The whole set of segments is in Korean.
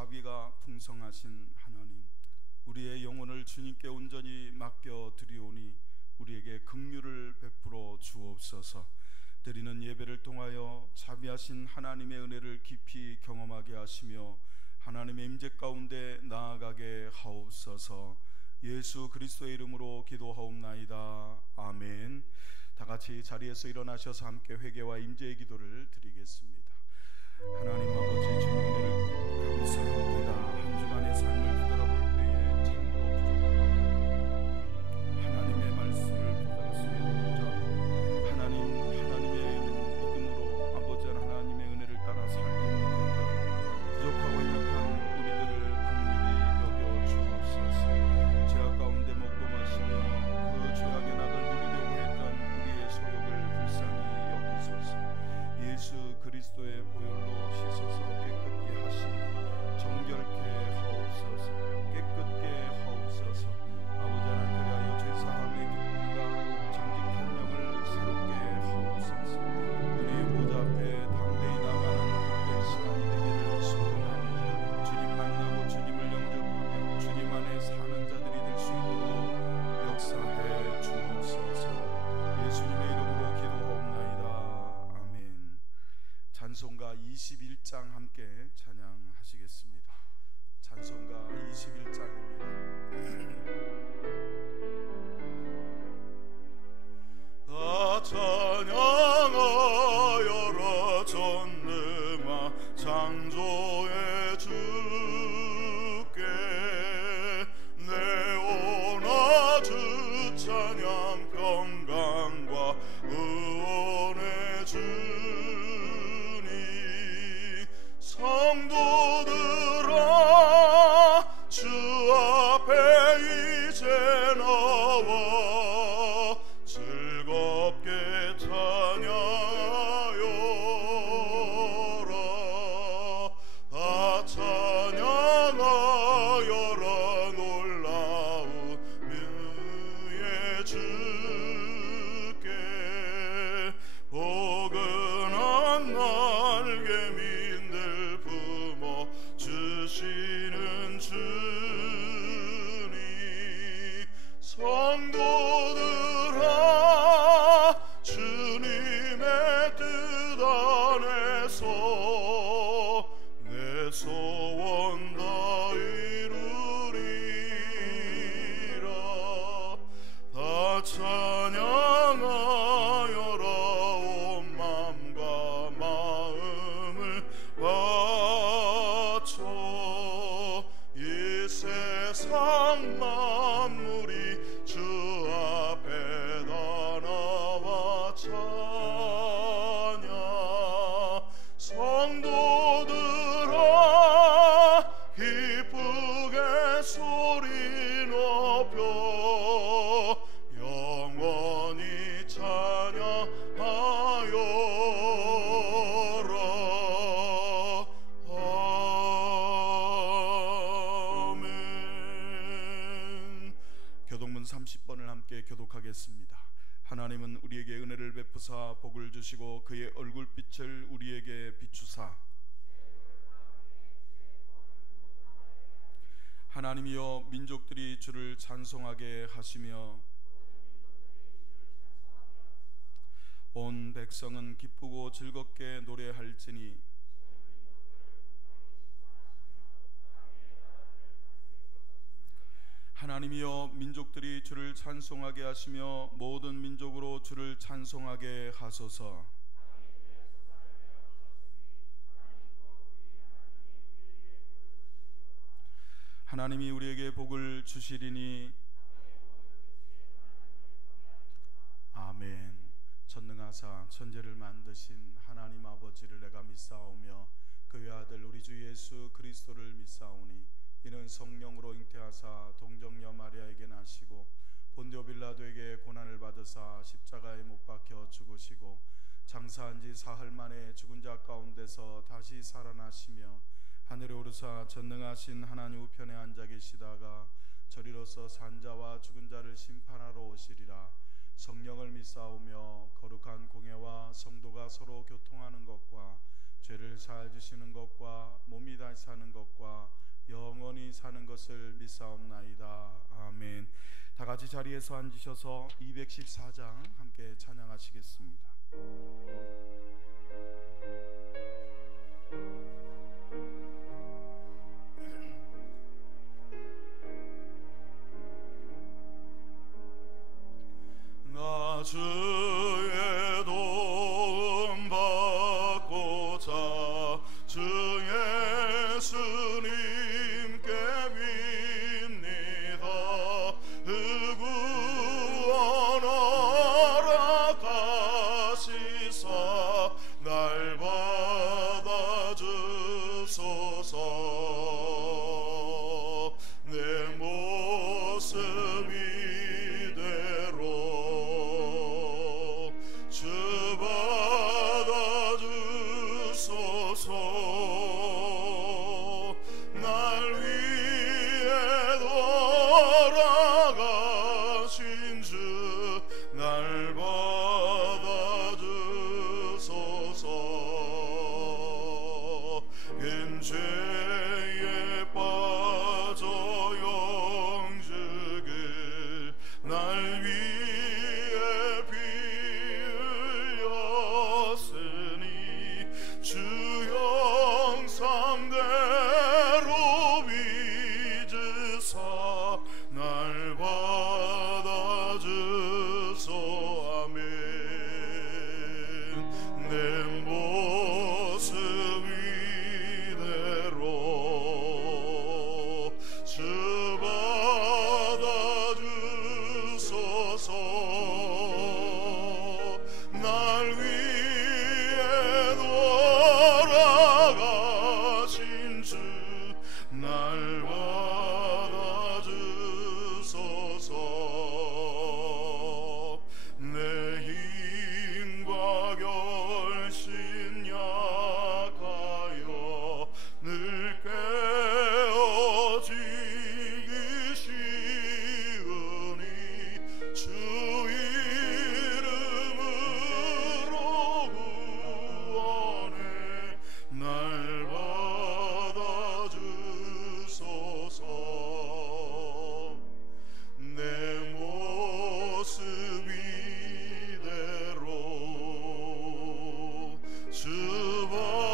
자비가 풍성하신 하나님, 우리의 영혼을 주님께 온전히 맡겨 드리오니 우리에게 긍휼을 베풀어 주옵소서. 드리는 예배를 통하여 자비하신 하나님의 은혜를 깊이 경험하게 하시며 하나님의 임재 가운데 나아가게 하옵소서. 예수 그리스도의 이름으로 기도하옵나이다. 아멘. 다 같이 자리에서 일어나셔서 함께 회개와 임재의 기도를 드리겠습니다. 하나님 아버지, 주님 은혜를 감사합니다. 한 주간의 삶을 뒤돌아볼 때에 참으로 부족합니다. 하나님의 말씀을 붙들었음에도 하나님의 믿음으로 아버지 하나님의 은혜를 따라 살지 못했던 부족하고 연약한 우리들을 긍휼히 여겨 주옵소서. 죄악 가운데 먹고 마시며 그 죄악의 낙을 누리려고 했던 우리의 소욕을 불쌍히 여기소서. 예수 그리스도의 보혈로 씻어서 깨끗게 하시며 정결케 하옵소서. 깨끗게 하옵소서. 아버지 하나님, 그리하여 죄사함의 기쁨과 정직한 영을 새롭게 하옵소서. 은혜의 보좌 앞에 담대히 나가는 복된 시간이 되기를 소원합니다. 주님 만나고 주님을 영접하며 주님 안에 사는 자들이 될 수 있도록 역사해 주옵소서. 예수님의 이름으로 기도하옵나이다. 아멘. 찬송가 21장 함께 찬양하시겠습니다. 찬송가 21장입니다. 다 찬양하여라 전능하 창조의 주께 내오나 주 찬양 평강과 의원의 주니 성도들아 주 앞에 이제 나와 즐겁게 찬양하여라. 다 찬양하여라 놀라운 미의 주께 포근한 날개민들 품어 주시는 주니 성도들아 주님의 뜻 안에서 내 소원 다 이루리라. 다 찬양하여라 온 맘과 마음을 바쳐 이 세상 만물이 주 앞에 다 나와 찬양. 성도들아 기쁘게 소리 높여 영원히 찬양하여라. 아멘. 교독문 30번을 함께 교독하겠습니다. 하나님은 우리에게 은혜를 베푸사 복을 주시고 그의 얼굴빛을 우리에게 비추사 하나님이여 민족들이 주를 찬송하게 하시며 온 백성은 기쁘고 즐겁게 노래할지니 하나님이여 민족들이 주를 찬송하게 하시며 모든 민족으로 주를 찬송하게 하소서. 하나님이 우리에게 복을 주시리니 아멘. 전능하사 천지를 만드신 하나님 아버지를 내가 믿사오며 그의 아들 우리 주 예수 그리스도를 믿사오니 이는 성령으로 잉태하사 동정녀 마리아에게 나시고 본디오 빌라도에게 고난을 받으사 십자가에 못 박혀 죽으시고 장사한 지 사흘 만에 죽은 자 가운데서 다시 살아나시며 하늘에 오르사 전능하신 하나님 우편에 앉아 계시다가 저리로서 산 자와 죽은 자를 심판하러 오시리라. 성령을 믿사오며 거룩한 공예와 성도가 서로 교통하는 것과 죄를 살 주시는 것과 몸이 다시 사는 것과 영원히 사는 것을 믿사옵나이다. 아멘. 다 같이 자리에서 앉으셔서 214장 함께 찬양하시겠습니다. 나 주의 도움 받고자 주 예수님께 빕니다. 구원 허락하시사 날 받아주소서. 내 모습 이대로 주 받아주소서. 날 위해 돌아가신 주 날 받아주소서. 죄에 빠져 영주길 날 위해 피 흘렸으니 주 형상대로 빚으사 날 받아주소. 아멘. 내 모습 이대로 주 받아주소서. 날 위해 돌아가신 주 날 받아주소서. 내 힘과 결심 약하여 늘 깨어지기 쉬우니 주 이름으로 구원해 날 받아주소서. 내 모습 이대로 주 받아주소서.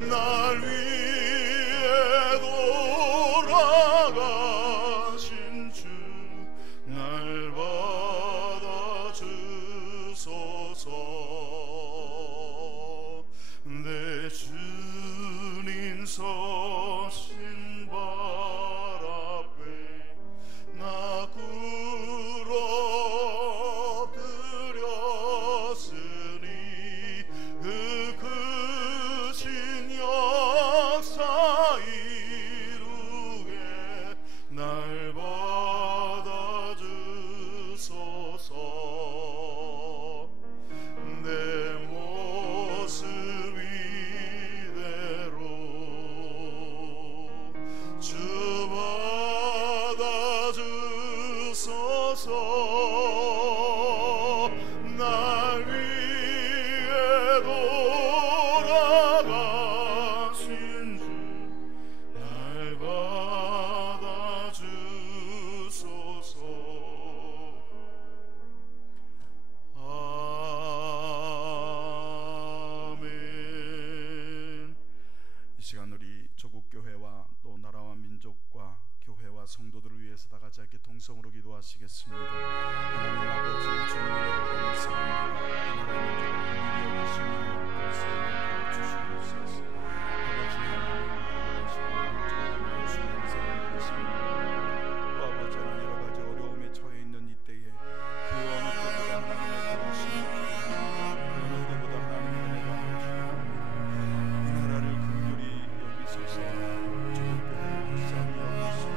날 위해 돌아가신 주 날 받아주소서. 내 주님 서신 발 앞에 나 꿇어드렸으니 그 크신 역사 이루게 날 받아주소서. 내 모습 이대로 주 받아주소서. 날 위해 돌아가신 주 날 받아주소서. 아멘. 이 시간 우리 조국교회와 또 나라와 민족과 교회와 성도들을 위해서 다 같이 이렇게 동성으로 기도하시겠습니다. 하나님 아버지 주님의 감사합니다. 나라의 민족을 위하시며 불쌍히 주시옵소서. 아버지 하나님 또 아버지 하나님 여러 가지 어려움에 처해 있는 이때에 그 어느 때보다 하나님의 도우심이 그 어느 때보다 하나님의 은혜가 이 나라를 긍휼히 여기소서. 조국교회를 불쌍히 여기시고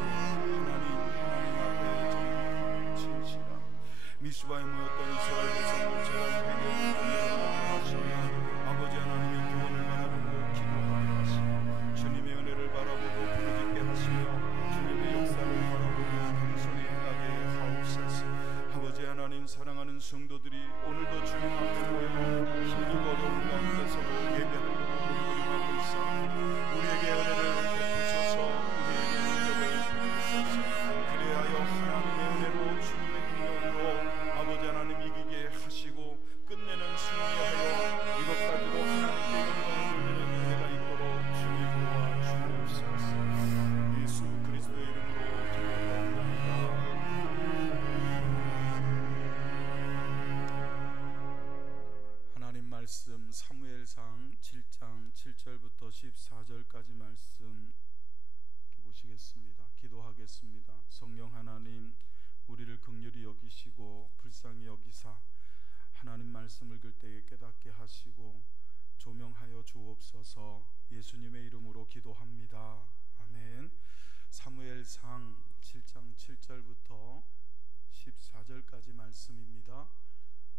하나님 앞에 진실한 미수바에 모였던 이스라엘 백성들처럼 회개하고 하시며 아버지 하나님의 구원을 바라보고 기도하게 하시며 주님의 은혜를 바라보고 부르짖게 하시며 주님의 역사를 성도들이 오늘도 주님 앞에 모여 힘들고 어려운 가운데서도 예배하고 기도하고 있어 우리에게 은혜를 베푸소서. 우리에게 능력을 베푸소서. 그리하여 하나님의 은혜로 주님의 능력으로 아버지 하나님 이기게 하시고 끝내는 승리하여 이것 가지고 하나님께 영광을 돌리는 은혜가 있도록 주님 도와주옵소서. 예수 그리스도의 이름으로 기도합니다. 하나님 말씀 사무엘상 7장 7절부터 14절까지 말씀 보시겠습니다. 기도하겠습니다. 성령 하나님, 우리를 긍휼히 여기시고 불쌍히 여기사 하나님 말씀 읽을 때에 깨닫게 하시고 조명하여 주옵소서. 예수님의 이름으로 기도합니다. 아멘. 사무엘상 7장 7절부터 14절까지 말씀입니다.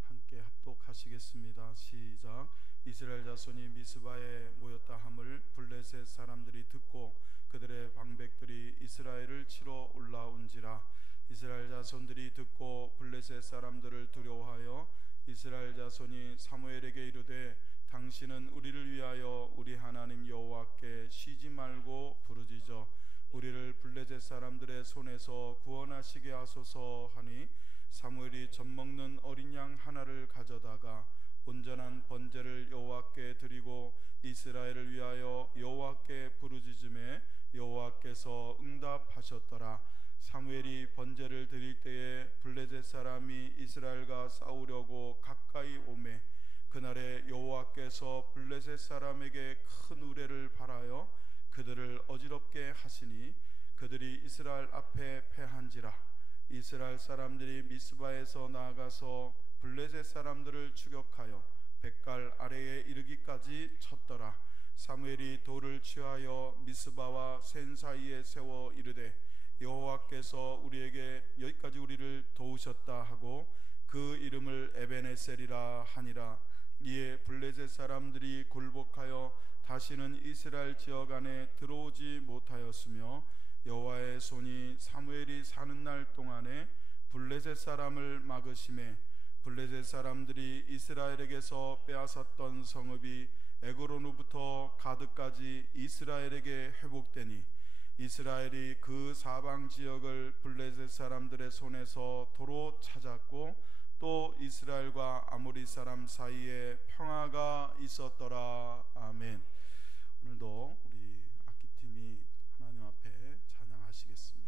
함께 합독하시겠습니다. 시작. 이스라엘 자손이 미스바에 모였다 함을 블레셋 사람들이 듣고 그들의 방백들이 이스라엘을 치러 올라온지라. 이스라엘 자손들이 듣고 블레셋 사람들을 두려워하여 이스라엘 자손이 사무엘에게 이르되 당신은 우리를 위하여 우리 하나님 여호와께 쉬지 말고 부르짖어 우리를 블레셋 사람들의 손에서 구원하시게 하소서 하니 사무엘이 젖먹는 어린 양 하나를 가져다가 온전한 번제를 여호와께 드리고 이스라엘을 위하여 여호와께 부르짖음에 여호와께서 응답하셨더라. 사무엘이 번제를 드릴 때에 블레셋 사람이 이스라엘과 싸우려고 가까이 오매 그날에 여호와께서 블레셋 사람에게 큰 우레를 발하여 그들을 어지럽게 하시니 그들이 이스라엘 앞에 패한지라. 이스라엘 사람들이 미스바에서 나아가서 블레셋 사람들을 추격하여 벳갈 아래에 이르기까지 쳤더라. 사무엘이 돌을 취하여 미스바와 센 사이에 세워 이르되 여호와께서 우리에게 여기까지 우리를 도우셨다 하고 그 이름을 에베네셀이라 하니라. 이에 블레셋 사람들이 굴복하여 다시는 이스라엘 지역 안에 들어오지 못하였으며 여호와의 손이 사무엘이 사는 날 동안에 블레셋 사람을 막으심에 블레셋 사람들이 이스라엘에게서 빼앗았던 성읍이 에그론으로부터 가드까지 이스라엘에게 회복되니 이스라엘이 그 사방 지역을 블레셋 사람들의 손에서 도로 찾았고 또 이스라엘과 아모리 사람 사이에 평화가 있었더라. 아멘. 오늘도 우리 악기팀이 하나님 앞에 찬양하시겠습니다.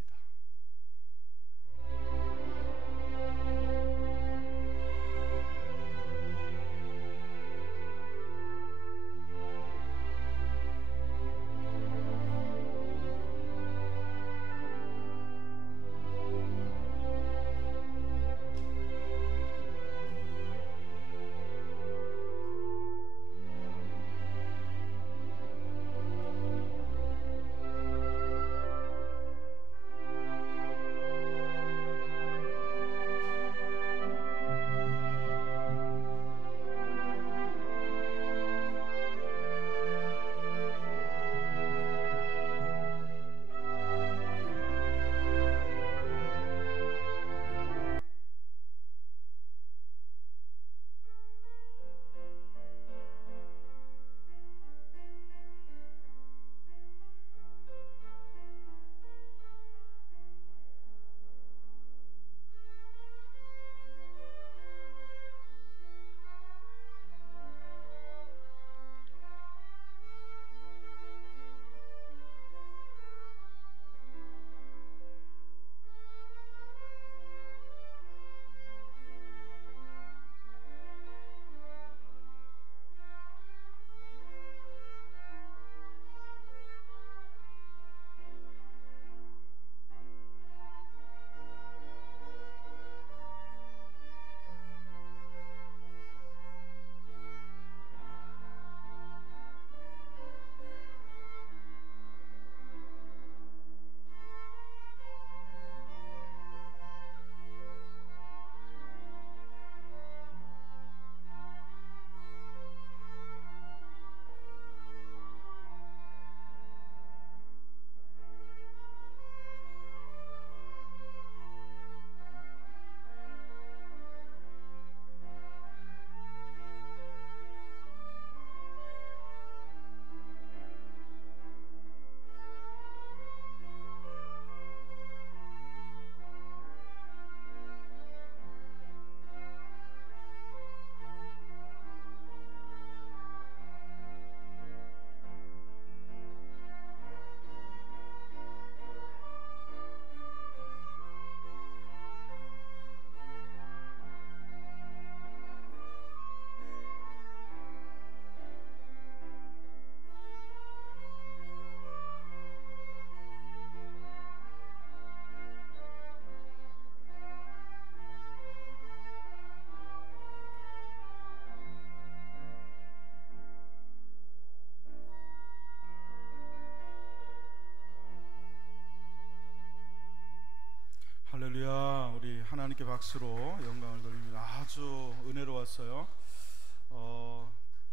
하나님께 박수로 영광을 돌립니다. 아주 은혜로웠어요.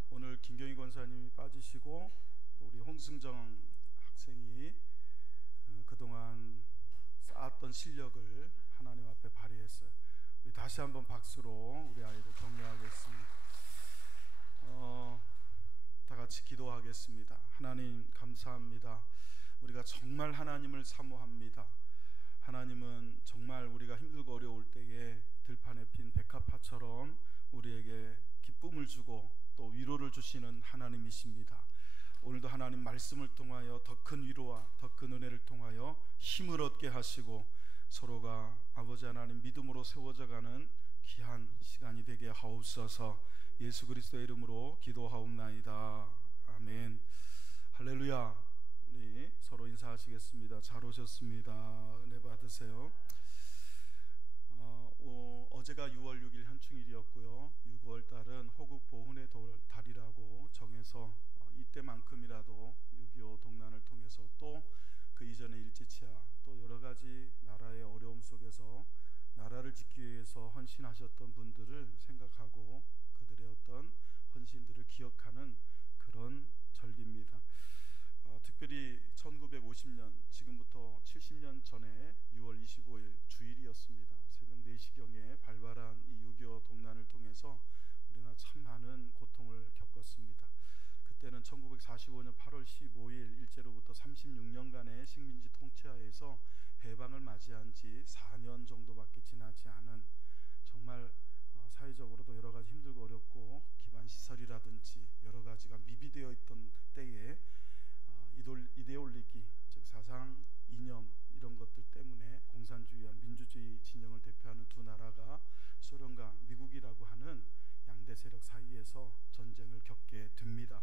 오늘 김경희 권사님이 빠지시고 또 우리 홍승정 학생이 그동안 쌓았던 실력을 하나님 앞에 발휘했어요. 우리 다시 한번 박수로 우리 아이들 격려하겠습니다. 다 같이 기도하겠습니다. 하나님 감사합니다. 우리가 정말 하나님을 사모합니다. 하나님은 정말 우리가 힘들고 어려울 때에 들판에 핀 백합화처럼 우리에게 기쁨을 주고 또 위로를 주시는 하나님이십니다. 오늘도 하나님 말씀을 통하여 더 큰 위로와 더 큰 은혜를 통하여 힘을 얻게 하시고 서로가 아버지 하나님 믿음으로 세워져가는 귀한 시간이 되게 하옵소서. 예수 그리스도의 이름으로 기도하옵나이다. 아멘. 할렐루야. 우리 서로 인사하시겠습니다. 잘 오셨습니다. 은혜 받으세요. 어제가 6월 6일 현충일이었고요. 6월 달은 호국 보훈의 달이라고 정해서 이때만큼이라도 6.25 동란을 통해서 또 그 이전의 일제치하 또 여러 가지 나라의 어려움 속에서 나라를 지키기 위해서 헌신하셨던 분들을 생각하고 그들의 어떤 헌신들을 기억하는 그런 절기입니다. 특별히 1950년 지금부터 70년 전에 6월 25일 주일이었습니다. 새벽 4시경에 발발한 이 6.25 동란을 통해서 우리나라 참 많은 고통을 겪었습니다. 그때는 1945년 8월 15일 일제로부터 36년간의 식민지 통치하에서 해방을 맞이한 지 4년 정도밖에 지나지 않은 정말 사회적으로도 여러 가지 힘들고 어렵고 기반 시설이라든지 여러 가지가 미비되어 있던 때에 이데올로기, 즉 사상, 이념 이런 것들 때문에 공산주의와 민주주의 진영을 대표하는 두 나라가 소련과 미국이라고 하는 양대 세력 사이에서 전쟁을 겪게 됩니다.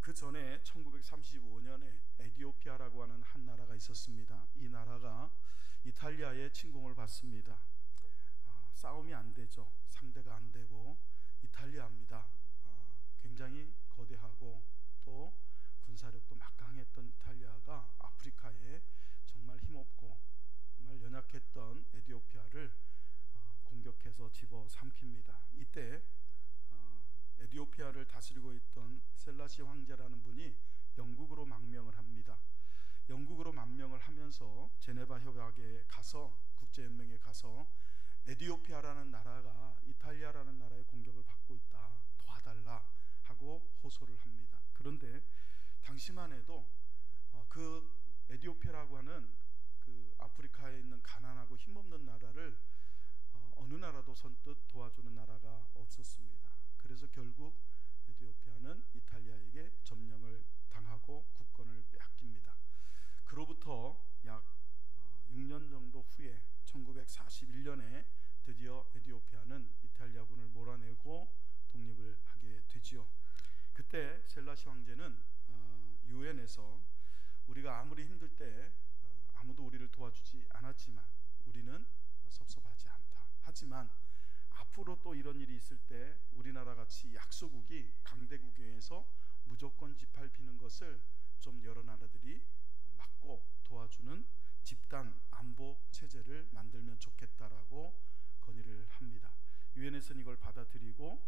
그 전에 1935년에 에티오피아라고 하는 한 나라가 있었습니다. 이 나라가 이탈리아의 침공을 받습니다. 싸움이 안 되죠. 상대가 안 되고 이탈리아입니다. 굉장히 거대하고 또 군사력도 막강했던 이탈리아가 아프리카에 정말 힘없고 정말 연약했던 에티오피아를 공격해서 집어삼킵니다. 이때 에티오피아를 다스리고 있던 셀라시 황제라는 분이 영국으로 망명을 합니다. 영국으로 망명을 하면서 제네바 협약에 가서 국제연맹에 가서 에티오피아라는 나라가 이탈리아라는 나라의 공격을 받고 있다, 도와달라 하고 호소를 합니다. 그런데 당시만 해도 그 에티오피아라고 하는 그 아프리카에 있는 가난하고 힘없는 나라를 어느 나라도 선뜻 도와주는 나라가 없었습니다. 그래서 결국 에티오피아는 이탈리아에게 점령을 당하고 국권을 빼앗깁니다. 그로부터 약 6년 정도 후에 1941년에 드디어 에티오피아는 이탈리아군을 몰아내고 독립을 하게 되지요. 그때 셀라시 황제는 유엔에서 우리가 아무리 힘들 때 아무도 우리를 도와주지 않았지만 우리는 섭섭하지 않다. 하지만 앞으로 또 이런 일이 있을 때 우리나라 같이 약소국이 강대국에서 무조건 짓밟히는 것을 좀 여러 나라들이 막고 도와주는 집단 안보 체제를 만들면 좋겠다라고 건의를 합니다. 유엔에서는 이걸 받아들이고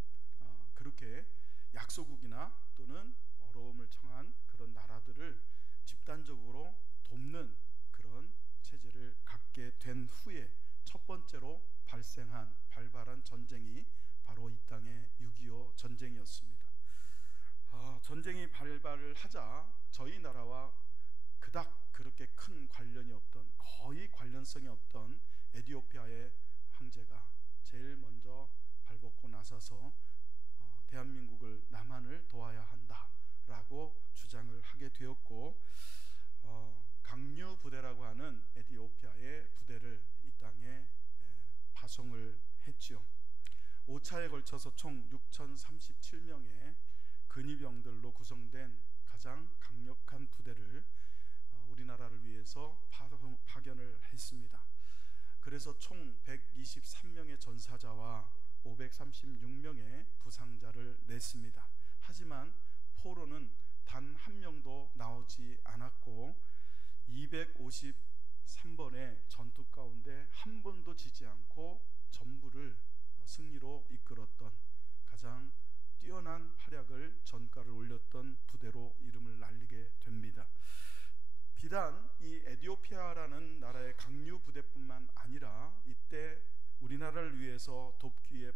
그렇게 약소국이나 또는 어려움을 청한 그런 나라들을 집단적으로 돕는 그런 체제를 갖게 된 후에 첫 번째로 발발한 전쟁이 바로 이 땅의 6.25 전쟁이었습니다. 전쟁이 발발을 하자 저희 나라와 그닥 그렇게 큰 관련이 없던, 거의 관련성이 없던 에티오피아의 황제가 제일 먼저 발벗고 나서서 대한민국을 남한을 도와야 한다라고 주장을 하게 되었고 강류 부대라고 하는 에티오피아의 부대를 이 땅에 파송을 했지요. 5차에 걸쳐서 총 6,037명의 근위병들로 구성된 가장 강력한 부대를 우리나라를 위해서 파견을 했습니다. 그래서 총 123명의 전사자와 536명의 부상자를 냈습니다. 하지만 포로는 단 한 명도 나오지 않았고 253번의 전투 가운데 한 번도 지지 않고 가장 뛰어난 활약을 전가를 올렸던 부대로 이름을 날리게 됩니다. 비단 이 에티오피아라는 나라의 강류 부대뿐만 아니라 이때 우리나라를 위해서 돕기에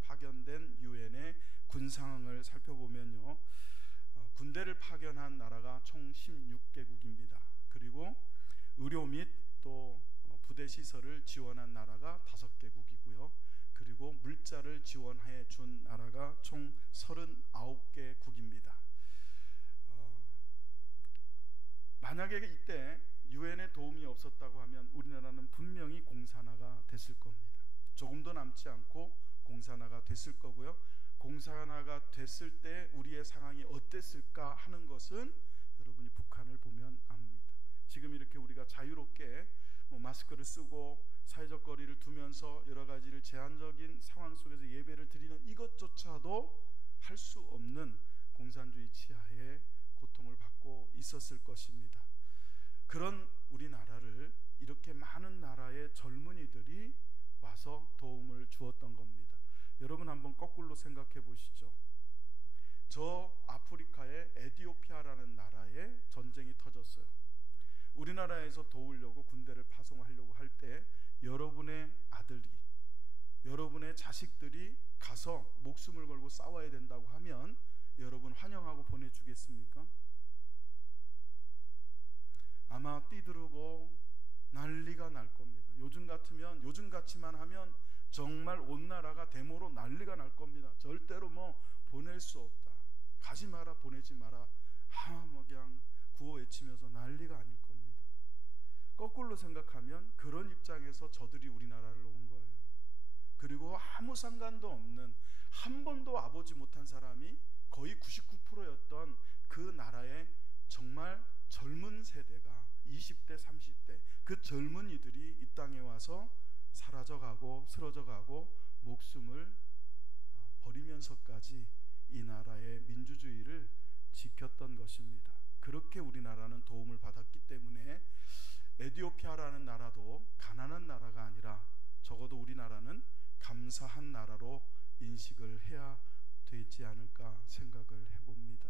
파견된 유엔의 군 상황을 살펴보면요, 군대를 파견한 나라가 총 16개국입니다. 그리고 의료 및 또 부대 시설을 지원한 나라가 5개국이고요. 그리고 물자를 지원해 준 나라가 총 39개국입니다. 만약에 이때 유엔의 도움이 없었다고 하면 우리나라는 분명히 공산화가 됐을 겁니다. 조금도 남지 않고 공산화가 됐을 거고요. 공산화가 됐을 때 우리의 상황이 어땠을까 하는 것은 여러분이 북한을 보면 압니다. 지금 이렇게 우리가 자유롭게 마스크를 쓰고 사회적 거리를 두면서 여러 가지를 제한적인 상황 속에서 예배를 드리는 이것조차도 할 수 없는 공산주의 치하에 고통을 받고 있었을 것입니다. 그런 우리나라를 이렇게 많은 나라의 젊은이들이 와서 도움을 주었던 겁니다. 여러분 한번 거꾸로 생각해 보시죠. 저 아프리카의 에티오피아라는 나라에 전쟁이 터졌어요. 우리나라에서 도우려고 군대를 파송하려고 할 때 여러분의 아들이, 여러분의 자식들이 가서 목숨을 걸고 싸워야 된다고 하면 여러분 환영하고 보내주겠습니까? 아마 뛰두르고 난리가 날 겁니다. 요즘 같이만 하면 정말 온 나라가 데모로 난리가 날 겁니다. 절대로 보낼 수 없다, 가지 마라, 보내지 마라, 그냥 구호 외치면서 난리가 아닐 겁니다. 거꾸로 생각하면 그런 입장에서 저들이 우리나라를 온 거예요. 그리고 아무 상관도 없는, 한 번도 와보지 못한 사람이 거의 99%였던 그 나라의 정말 젊은 세대가 20대 30대 그 젊은이들이 이 땅에 와서 사라져가고 쓰러져가고 목숨을 버리면서까지 이 나라의 민주주의를 지켰던 것입니다. 그렇게 우리나라는 도움을 받았기 때문에 에티오피아라는 나라도 가난한 나라가 아니라 적어도 우리나라는 감사한 나라로 인식을 해야 되지 않을까 생각을 해봅니다.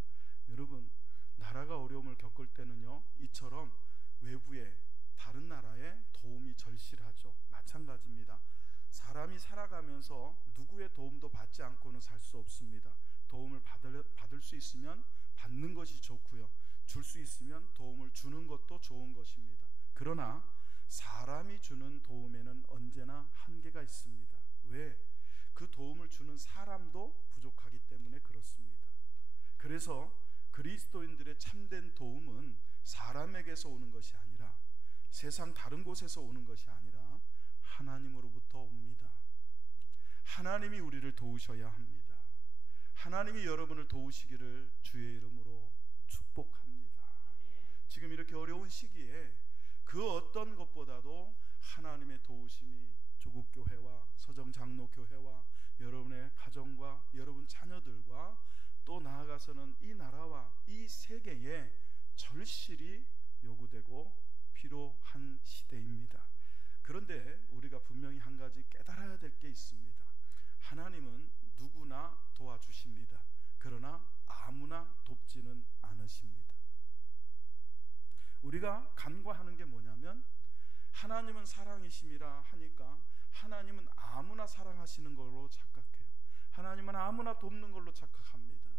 여러분, 나라가 어려움을 겪을 때는요, 이처럼 외부의 다른 나라의 도움이 절실하죠. 마찬가지입니다. 사람이 살아가면서 누구의 도움도 받지 않고는 살 수 없습니다. 도움을 받을 수 있으면 받는 것이 좋고요, 줄 수 있으면 도움을 주는 것도 좋은 것입니다. 그러나 사람이 주는 도움에는 언제나 한계가 있습니다. 왜? 그 도움을 주는 사람도 부족하기 때문에 그렇습니다. 그래서 그리스도인들의 참된 도움은 사람에게서 오는 것이 아니라, 세상 다른 곳에서 오는 것이 아니라 하나님으로부터 옵니다. 하나님이 우리를 도우셔야 합니다. 하나님이 여러분을 도우시기를 주의 이름으로 축복합니다. 지금 이렇게 어려운 시기에 그 어떤 것보다도 하나님의 도우심이 조국교회와 서정장로교회와 여러분의 가정과 여러분 자녀들과 또 나아가서는 이 나라와 이 세계에 절실히 요구되고 필요한 시대입니다. 그런데 우리가 분명히 한 가지 깨달아야 될 게 있습니다. 하나님은 누구나 도와주십니다. 그러나 아무나 돕지는 않으십니다. 우리가 간과하는 게 뭐냐면, 하나님은 사랑이심이라 하니까 하나님은 아무나 사랑하시는 걸로 착각해요. 하나님은 아무나 돕는 걸로 착각합니다.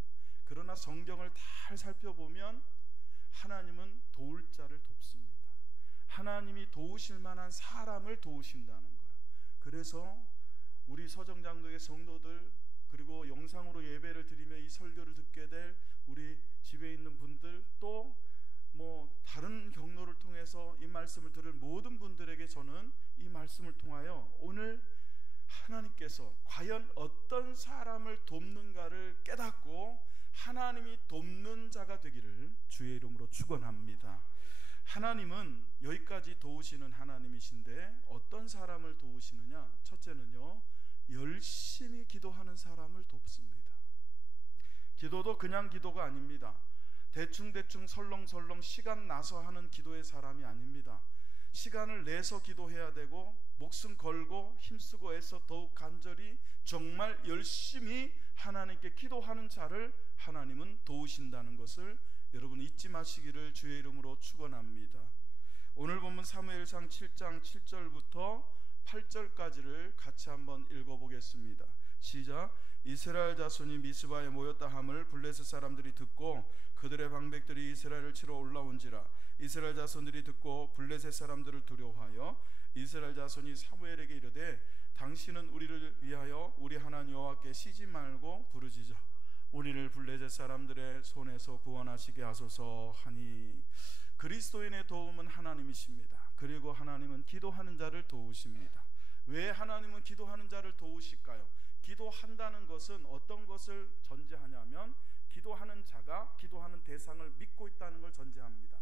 그러나 성경을 잘 살펴보면 하나님은 도울 자를 돕습니다. 하나님이 도우실 만한 사람을 도우신다는 거예요. 그래서 우리 서정장로의 성도들, 그리고 영상으로 예배를 드리며 이 설교를 듣게 될 우리 집에 있는 분들, 또 다른 경로를 통해서 이 말씀을 들을 모든 분들에게 저는 이 말씀을 통하여 오늘 하나님께서 과연 어떤 사람을 돕는가를 깨닫고 하나님이 돕는 자가 되기를 주의 이름으로 축원합니다. 하나님은 여기까지 도우시는 하나님이신데 어떤 사람을 도우시느냐? 첫째는요, 열심히 기도하는 사람을 돕습니다. 기도도 그냥 기도가 아닙니다. 대충 설렁설렁 시간 나서 하는 기도의 사람이 아닙니다. 시간을 내서 기도해야 되고 목숨 걸고 힘쓰고 애써 더욱 간절히 정말 열심히 하나님께 기도하는 자를 하나님은 도우신다는 것을 여러분 잊지 마시기를 주의 이름으로 축원합니다. 오늘 본문 사무엘상 7장 7절부터 8절까지를 같이 한번 읽어보겠습니다. 시작. 이스라엘 자손이 미스바에 모였다 함을 블레셋 사람들이 듣고 그들의 방백들이 이스라엘을 치러 올라온지라. 이스라엘 자손들이 듣고 블레셋 사람들을 두려워하여 이스라엘 자손이 사무엘에게 이르되 당신은 우리를 위하여 우리 하나님 여호와께 쉬지 말고 부르짖어 우리를 블레셋 사람들의 손에서 구원하시게 하소서 하니. 그리스도인의 도움은 하나님이십니다. 그리고 하나님은 기도하는 자를 도우십니다. 왜 하나님은 기도하는 자를 도우실까요? 기도한다는 것은 어떤 것을 전제하냐면 기도하는 자가 기도하는 대상을 믿고 있다는 걸 전제합니다.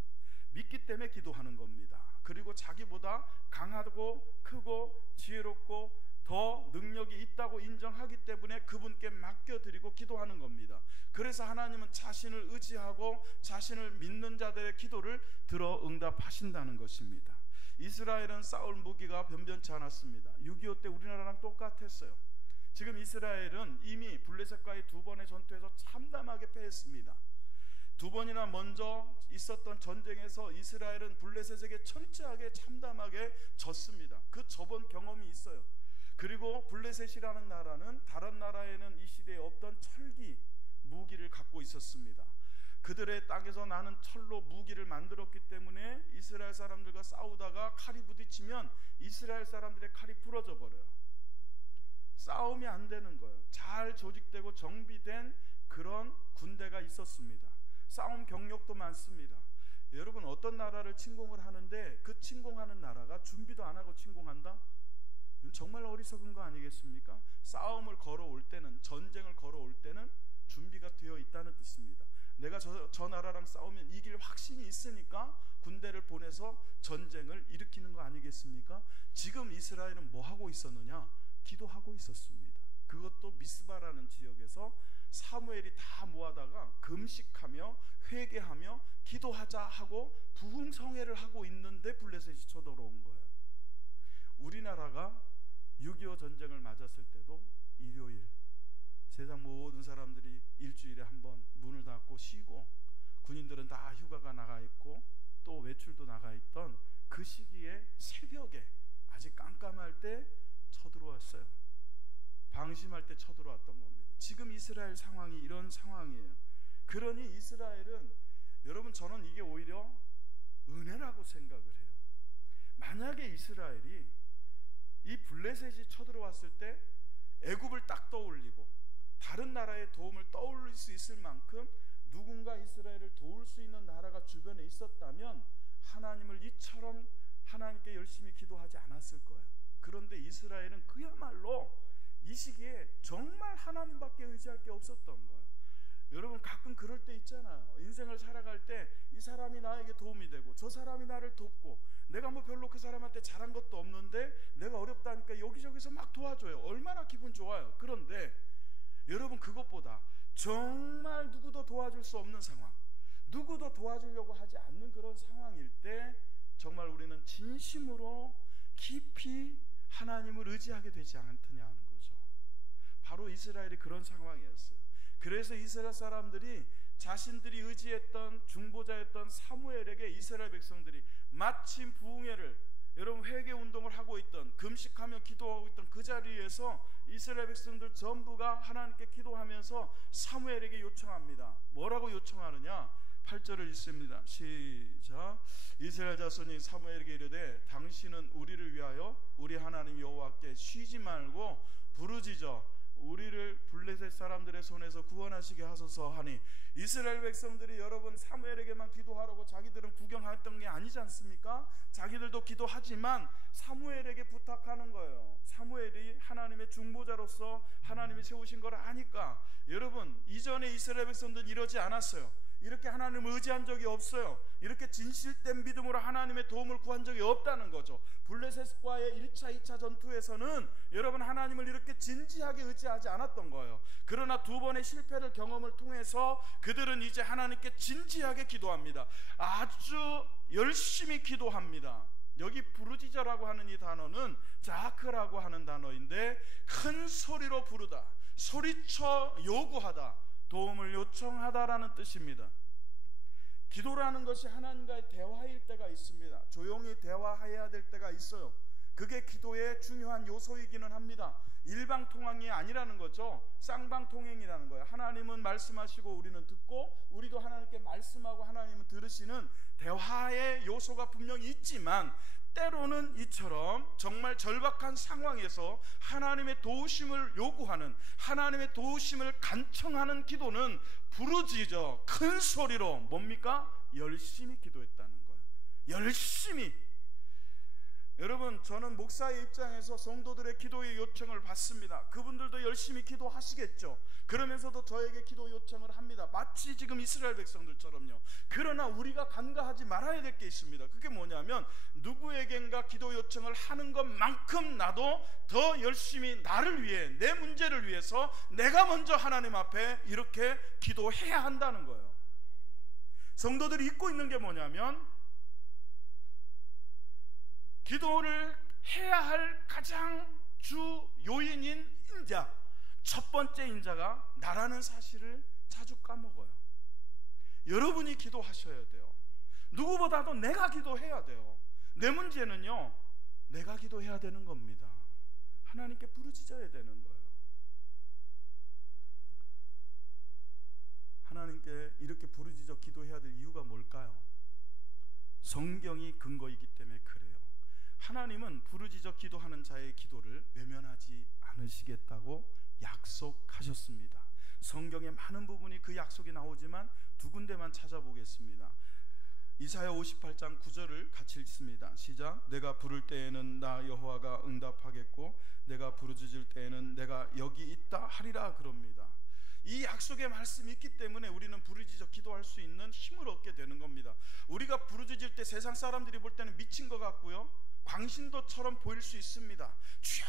믿기 때문에 기도하는 겁니다. 그리고 자기보다 강하고 크고 지혜롭고 더 능력이 있다고 인정하기 때문에 그분께 맡겨드리고 기도하는 겁니다. 그래서 하나님은 자신을 의지하고 자신을 믿는 자들의 기도를 들어 응답하신다는 것입니다. 이스라엘은 싸울 무기가 변변치 않았습니다. 6.25 때 우리나라랑 똑같았어요. 지금 이스라엘은 이미 블레셋과의 두 번의 전투에서 참담하게 패했습니다. 두 번이나 먼저 있었던 전쟁에서 이스라엘은 블레셋에게 철저하게 참담하게 졌습니다. 그 저번 경험이 있어요. 그리고 블레셋이라는 나라는 다른 나라에는 이 시대에 없던 철기 무기를 갖고 있었습니다. 그들의 땅에서 나는 철로 무기를 만들었기 때문에 이스라엘 사람들과 싸우다가 칼이 부딪히면 이스라엘 사람들의 칼이 부러져 버려요. 싸움이 안 되는 거예요. 잘 조직되고 정비된 그런 군대가 있었습니다. 싸움 경력도 많습니다. 여러분, 어떤 나라를 침공을 하는데 그 침공하는 나라가 준비도 안 하고 침공한다? 정말 어리석은 거 아니겠습니까? 싸움을 걸어올 때는, 전쟁을 걸어올 때는 준비가 되어 있다는 뜻입니다. 내가 저 나라랑 싸우면 이길 확신이 있으니까 군대를 보내서 전쟁을 일으키는 거 아니겠습니까? 지금 이스라엘은 뭐 하고 있었느냐? 기도하고 있었습니다. 그것도 미스바라는 지역에서 사무엘이 다 모아다가 금식하며 회개하며 기도하자 하고 부흥성회를 하고 있는데 블레셋이 쳐들어온 거예요. 우리나라가 6.25 전쟁을 맞았을 때도 일요일 세상 모든 사람들이 일주일에 한 번 문을 닫고 쉬고 군인들은 다 휴가가 나가 있고 또 외출도 나가 있던 그 시기에 새벽에 아직 깜깜할 때 쳐들어왔어요. 방심할 때 쳐들어왔던 겁니다. 지금 이스라엘 상황이 이런 상황이에요. 그러니 이스라엘은, 여러분, 저는 이게 오히려 은혜라고 생각을 해요. 만약에 이스라엘이 이 블레셋이 쳐들어왔을 때 애굽을 딱 떠올리고 다른 나라의 도움을 떠올릴 수 있을 만큼 누군가 이스라엘을 도울 수 있는 나라가 주변에 있었다면 하나님을 이처럼 하나님께 열심히 기도하지 않았을 거예요. 그런데 이스라엘은 그야말로 이 시기에 정말 하나님밖에 의지할 게 없었던 거예요. 여러분, 가끔 그럴 때 있잖아요. 인생을 살아갈 때 이 사람이 나에게 도움이 되고 저 사람이 나를 돕고 내가 뭐 별로 그 사람한테 잘한 것도 없는데 내가 어렵다니까 여기저기서 막 도와줘요. 얼마나 기분 좋아요. 그런데 여러분, 그것보다 정말 누구도 도와줄 수 없는 상황, 누구도 도와주려고 하지 않는 그런 상황일 때 정말 우리는 진심으로 깊이 하나님을 의지하게 되지 않더냐 하는 거죠. 바로 이스라엘이 그런 상황이었어요. 그래서 이스라엘 사람들이 자신들이 의지했던 중보자였던 사무엘에게 이스라엘 백성들이 마침 부흥회를, 여러분, 회개 운동을 하고 있던, 금식하며 기도하고 있던 그 자리에서 이스라엘 백성들 전부가 하나님께 기도하면서 사무엘에게 요청합니다. 뭐라고 요청하느냐? 8절을 읽습니다. 시작. 이스라엘 자손이 사무엘에게 이르되 당신은 우리를 위하여 우리 하나님 여호와께 쉬지 말고 부르짖어 우리를 블레셋 사람들의 손에서 구원하시게 하소서 하니. 이스라엘 백성들이, 여러분, 사무엘에게만 기도하라고 자기들은 구경했던 게 아니지 않습니까? 자기들도 기도하지만 사무엘에게 부탁하는 거예요. 사무엘이 하나님의 중보자로서 하나님이 세우신 걸 아니까. 여러분, 이전에 이스라엘 백성들은 이러지 않았어요. 이렇게 하나님을 의지한 적이 없어요. 이렇게 진실된 믿음으로 하나님의 도움을 구한 적이 없다는 거죠. 블레셋과의 1차, 2차 전투에서는 여러분, 하나님을 이렇게 진지하게 의지하지 않았던 거예요. 그러나 두 번의 실패를 경험을 통해서 그들은 이제 하나님께 진지하게 기도합니다. 아주 열심히 기도합니다. 여기 부르짖어라고 하는 이 단어는 자크라고 하는 단어인데 큰 소리로 부르다, 소리쳐 요구하다, 도움을 요청하다라는 뜻입니다. 기도라는 것이 하나님과의 대화일 때가 있습니다. 조용히 대화해야 될 때가 있어요. 그게 기도의 중요한 요소이기는 합니다. 일방통행이 아니라는 거죠. 쌍방통행이라는 거예요. 하나님은 말씀하시고 우리는 듣고, 우리도 하나님께 말씀하고 하나님은 들으시는 대화의 요소가 분명히 있지만, 때로는 이처럼 정말 절박한 상황에서 하나님의 도우심을 요구하는, 하나님의 도우심을 간청하는 기도는 부르짖어 큰 소리로 뭡니까? 열심히 기도했다는 거예요. 열심히. 여러분, 저는 목사의 입장에서 성도들의 기도의 요청을 받습니다. 그분들도 열심히 기도하시겠죠. 그러면서도 저에게 기도 요청을 합니다. 마치 지금 이스라엘 백성들처럼요. 그러나 우리가 간과하지 말아야 될 게 있습니다. 그게 뭐냐면, 누구에겐가 기도 요청을 하는 것만큼 나도 더 열심히 나를 위해, 내 문제를 위해서 내가 먼저 하나님 앞에 이렇게 기도해야 한다는 거예요. 성도들이 잊고 있는 게 뭐냐면, 기도를 해야 할 가장 주 요인인 인자, 첫 번째 인자가 나라는 사실을 자주 까먹어요. 여러분이 기도하셔야 돼요. 누구보다도 내가 기도해야 돼요. 내 문제는요, 내가 기도해야 되는 겁니다. 하나님께 부르짖어야 되는 거예요. 하나님께 이렇게 부르짖어 기도해야 될 이유가 뭘까요? 성경이 근거이기 때문에 그래요. 하나님은 부르짖어 기도하는 자의 기도를 외면하지 않으시겠다고 약속하셨습니다. 성경의 많은 부분이 그 약속이 나오지만 두 군데만 찾아보겠습니다. 이사야 58장 9절을 같이 읽습니다. 시작. 내가 부를 때에는 나 여호와가 응답하겠고 내가 부르짖을 때에는 내가 여기 있다 하리라 그럽니다. 이 약속의 말씀이 있기 때문에 우리는 부르짖어 기도할 수 있는 힘을 얻게 되는 겁니다. 우리가 부르짖을 때 세상 사람들이 볼 때는 미친 것 같고요, 광신도처럼 보일 수 있습니다. 주여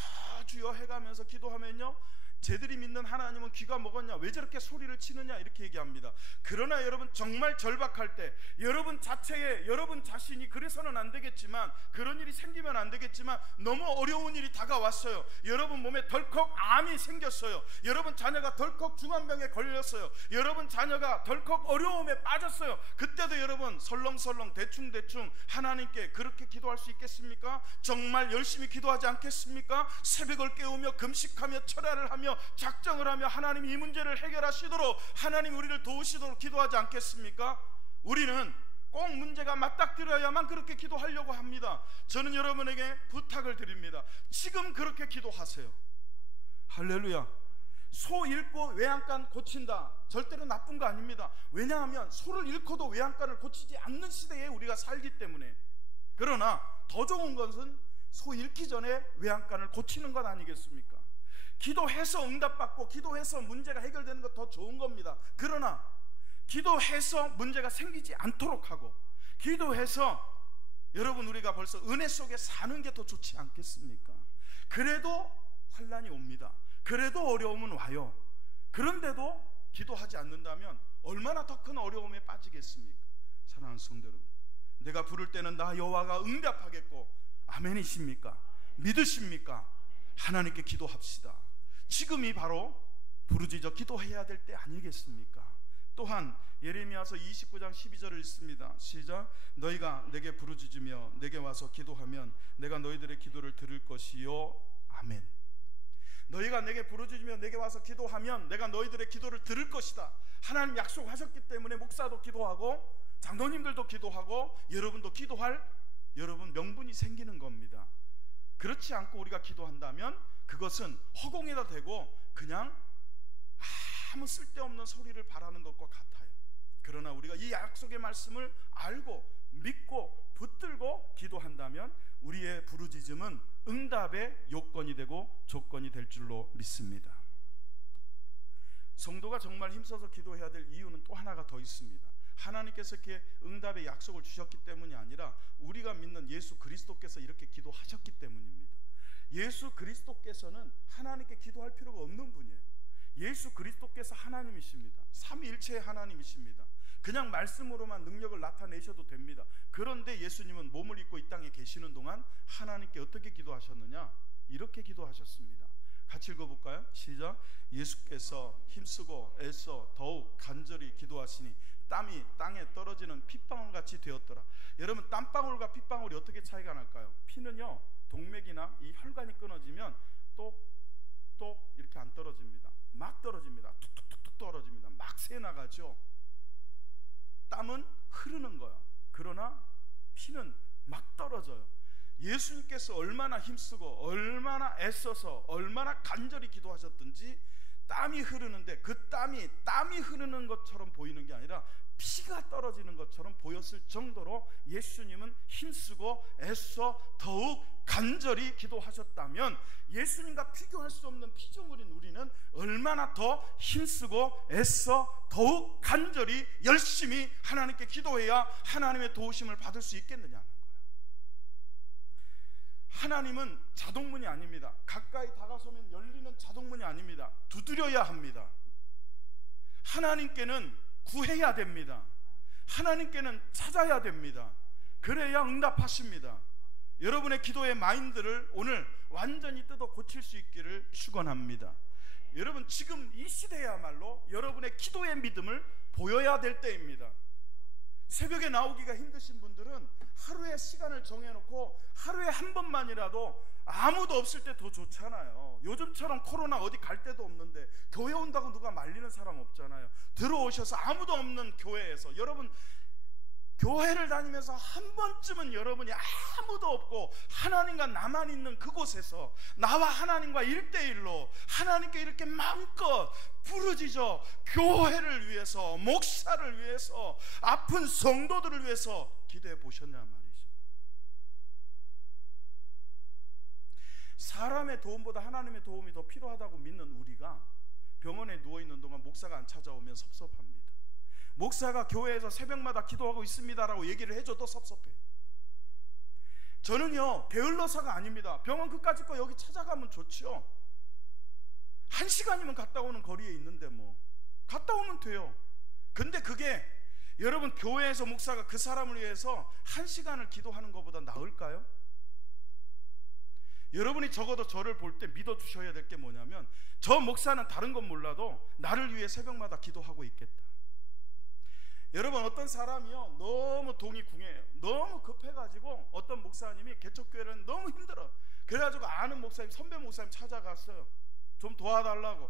주여 해가면서 기도하면요, 쟤들이 믿는 하나님은 귀가 먹었냐, 왜 저렇게 소리를 치느냐, 이렇게 얘기합니다. 그러나 여러분, 정말 절박할 때 여러분 자체에, 여러분 자신이 그래서는 안 되겠지만, 그런 일이 생기면 안 되겠지만 너무 어려운 일이 다가왔어요. 여러분 몸에 덜컥 암이 생겼어요. 여러분 자녀가 덜컥 중환병에 걸렸어요. 여러분 자녀가 덜컥 어려움에 빠졌어요. 그때도 여러분 설렁설렁 대충대충 하나님께 그렇게 기도할 수 있겠습니까? 정말 열심히 기도하지 않겠습니까? 새벽을 깨우며 금식하며 철야를 하며 작정을 하며 하나님 이 문제를 해결하시도록, 하나님 우리를 도우시도록 기도하지 않겠습니까? 우리는 꼭 문제가 맞닥뜨려야만 그렇게 기도하려고 합니다. 저는 여러분에게 부탁을 드립니다. 지금 그렇게 기도하세요. 할렐루야. 소 잃고 외양간 고친다, 절대로 나쁜 거 아닙니다. 왜냐하면 소를 잃고도 외양간을 고치지 않는 시대에 우리가 살기 때문에. 그러나 더 좋은 것은 소 잃기 전에 외양간을 고치는 것 아니겠습니까? 기도해서 응답받고 기도해서 문제가 해결되는 것 더 좋은 겁니다. 그러나 기도해서 문제가 생기지 않도록 하고, 기도해서 여러분 우리가 벌써 은혜 속에 사는 게 더 좋지 않겠습니까? 그래도 환난이 옵니다. 그래도 어려움은 와요. 그런데도 기도하지 않는다면 얼마나 더 큰 어려움에 빠지겠습니까? 사랑하는 성도 여러분, 내가 부를 때는 나 여호와가 응답하겠고, 아멘이십니까? 믿으십니까? 하나님께 기도합시다. 지금이 바로 부르짖어 기도해야 될 때 아니겠습니까? 또한 예레미야서 29장 12절을 읽습니다. 시작. 너희가 내게 부르짖으며 내게 와서 기도하면 내가 너희들의 기도를 들을 것이요. 아멘. 너희가 내게 부르짖으며 내게 와서 기도하면 내가 너희들의 기도를 들을 것이다. 하나님 약속하셨기 때문에 목사도 기도하고 장로님들도 기도하고 여러분도 기도할 여러분 명분이 생기는 겁니다. 그렇지 않고 우리가 기도한다면 그것은 허공에다 대고 그냥 아무 쓸데없는 소리를 바라는 것과 같아요. 그러나 우리가 이 약속의 말씀을 알고 믿고 붙들고 기도한다면 우리의 부르짖음은 응답의 요건이 되고 조건이 될 줄로 믿습니다. 성도가 정말 힘써서 기도해야 될 이유는 또 하나가 더 있습니다. 하나님께서 이렇게 응답의 약속을 주셨기 때문이 아니라 우리가 믿는 예수 그리스도께서 이렇게 기도하셨기 때문입니다. 예수 그리스도께서는 하나님께 기도할 필요가 없는 분이에요. 예수 그리스도께서 하나님이십니다. 삼위일체의 하나님이십니다. 그냥 말씀으로만 능력을 나타내셔도 됩니다. 그런데 예수님은 몸을 입고 이 땅에 계시는 동안 하나님께 어떻게 기도하셨느냐? 이렇게 기도하셨습니다. 같이 읽어볼까요? 시작. 예수께서 힘쓰고 애써 더욱 간절히 기도하시니 땀이 땅에 떨어지는 핏방울같이 되었더라. 여러분, 땀방울과 핏방울이 어떻게 차이가 날까요? 피는요, 동맥이나 이 혈관이 끊어지면 똑똑 이렇게 안 떨어집니다. 막 떨어집니다. 툭툭툭툭 떨어집니다. 막 새나가죠. 땀은 흐르는 거야. 그러나 피는 막 떨어져요. 예수님께서 얼마나 힘쓰고 얼마나 애써서 얼마나 간절히 기도하셨든지 땀이 흐르는데 그 땀이 흐르는 것처럼 보이는 게 아니라 피가 떨어지는 것처럼 보였을 정도로 예수님은 힘쓰고 애써 더욱 간절히 기도하셨다면 예수님과 비교할 수 없는 피조물인 우리는 얼마나 더 힘쓰고 애써 더욱 간절히 열심히 하나님께 기도해야 하나님의 도우심을 받을 수 있겠느냐는 거예요. 하나님은 자동문이 아닙니다. 가까이 다가서면 열리는 자동문이 아닙니다. 두드려야 합니다. 하나님께는 구해야 됩니다. 하나님께는 찾아야 됩니다. 그래야 응답하십니다. 여러분의 기도의 마인드를 오늘 완전히 뜯어 고칠 수 있기를 축원합니다. 여러분, 지금 이 시대야말로 여러분의 기도의 믿음을 보여야 될 때입니다. 새벽에 나오기가 힘드신 분들은 하루에 시간을 정해놓고 하루에 한 번만이라도, 아무도 없을 때 더 좋잖아요. 요즘처럼 코로나 어디 갈 데도 없는데 교회 온다고 누가 말리는 사람 없잖아요. 들어오셔서 아무도 없는 교회에서, 여러분 교회를 다니면서 한 번쯤은 여러분이 아무도 없고 하나님과 나만 있는 그곳에서 나와 하나님과 1대1로 하나님께 이렇게 마음껏 부르짖어 교회를 위해서, 목사를 위해서, 아픈 성도들을 위해서 기도해 보셨냐 말이죠. 사람의 도움보다 하나님의 도움이 더 필요하다고 믿는 우리가 병원에 누워있는 동안 목사가 안 찾아오면 섭섭합니다. 목사가 교회에서 새벽마다 기도하고 있습니다라고 얘기를 해줘도 섭섭해요. 저는요, 게을러서가 아닙니다. 병원 끝까지 거 여기 찾아가면 좋죠. 1시간이면 갔다 오는 거리에 있는데 뭐 갔다 오면 돼요. 근데 그게 여러분, 교회에서 목사가 그 사람을 위해서 1시간을 기도하는 것보다 나을까요? 여러분이 적어도 저를 볼 때 믿어주셔야 될 게 뭐냐면, 저 목사는 다른 건 몰라도 나를 위해 새벽마다 기도하고 있겠다. 여러분, 어떤 사람이요, 너무 동이 궁해요. 너무 급해가지고 어떤 목사님이 개척교회는 너무 힘들어. 그래가지고 아는 목사님, 선배 목사님 찾아갔어요. 좀 도와달라고.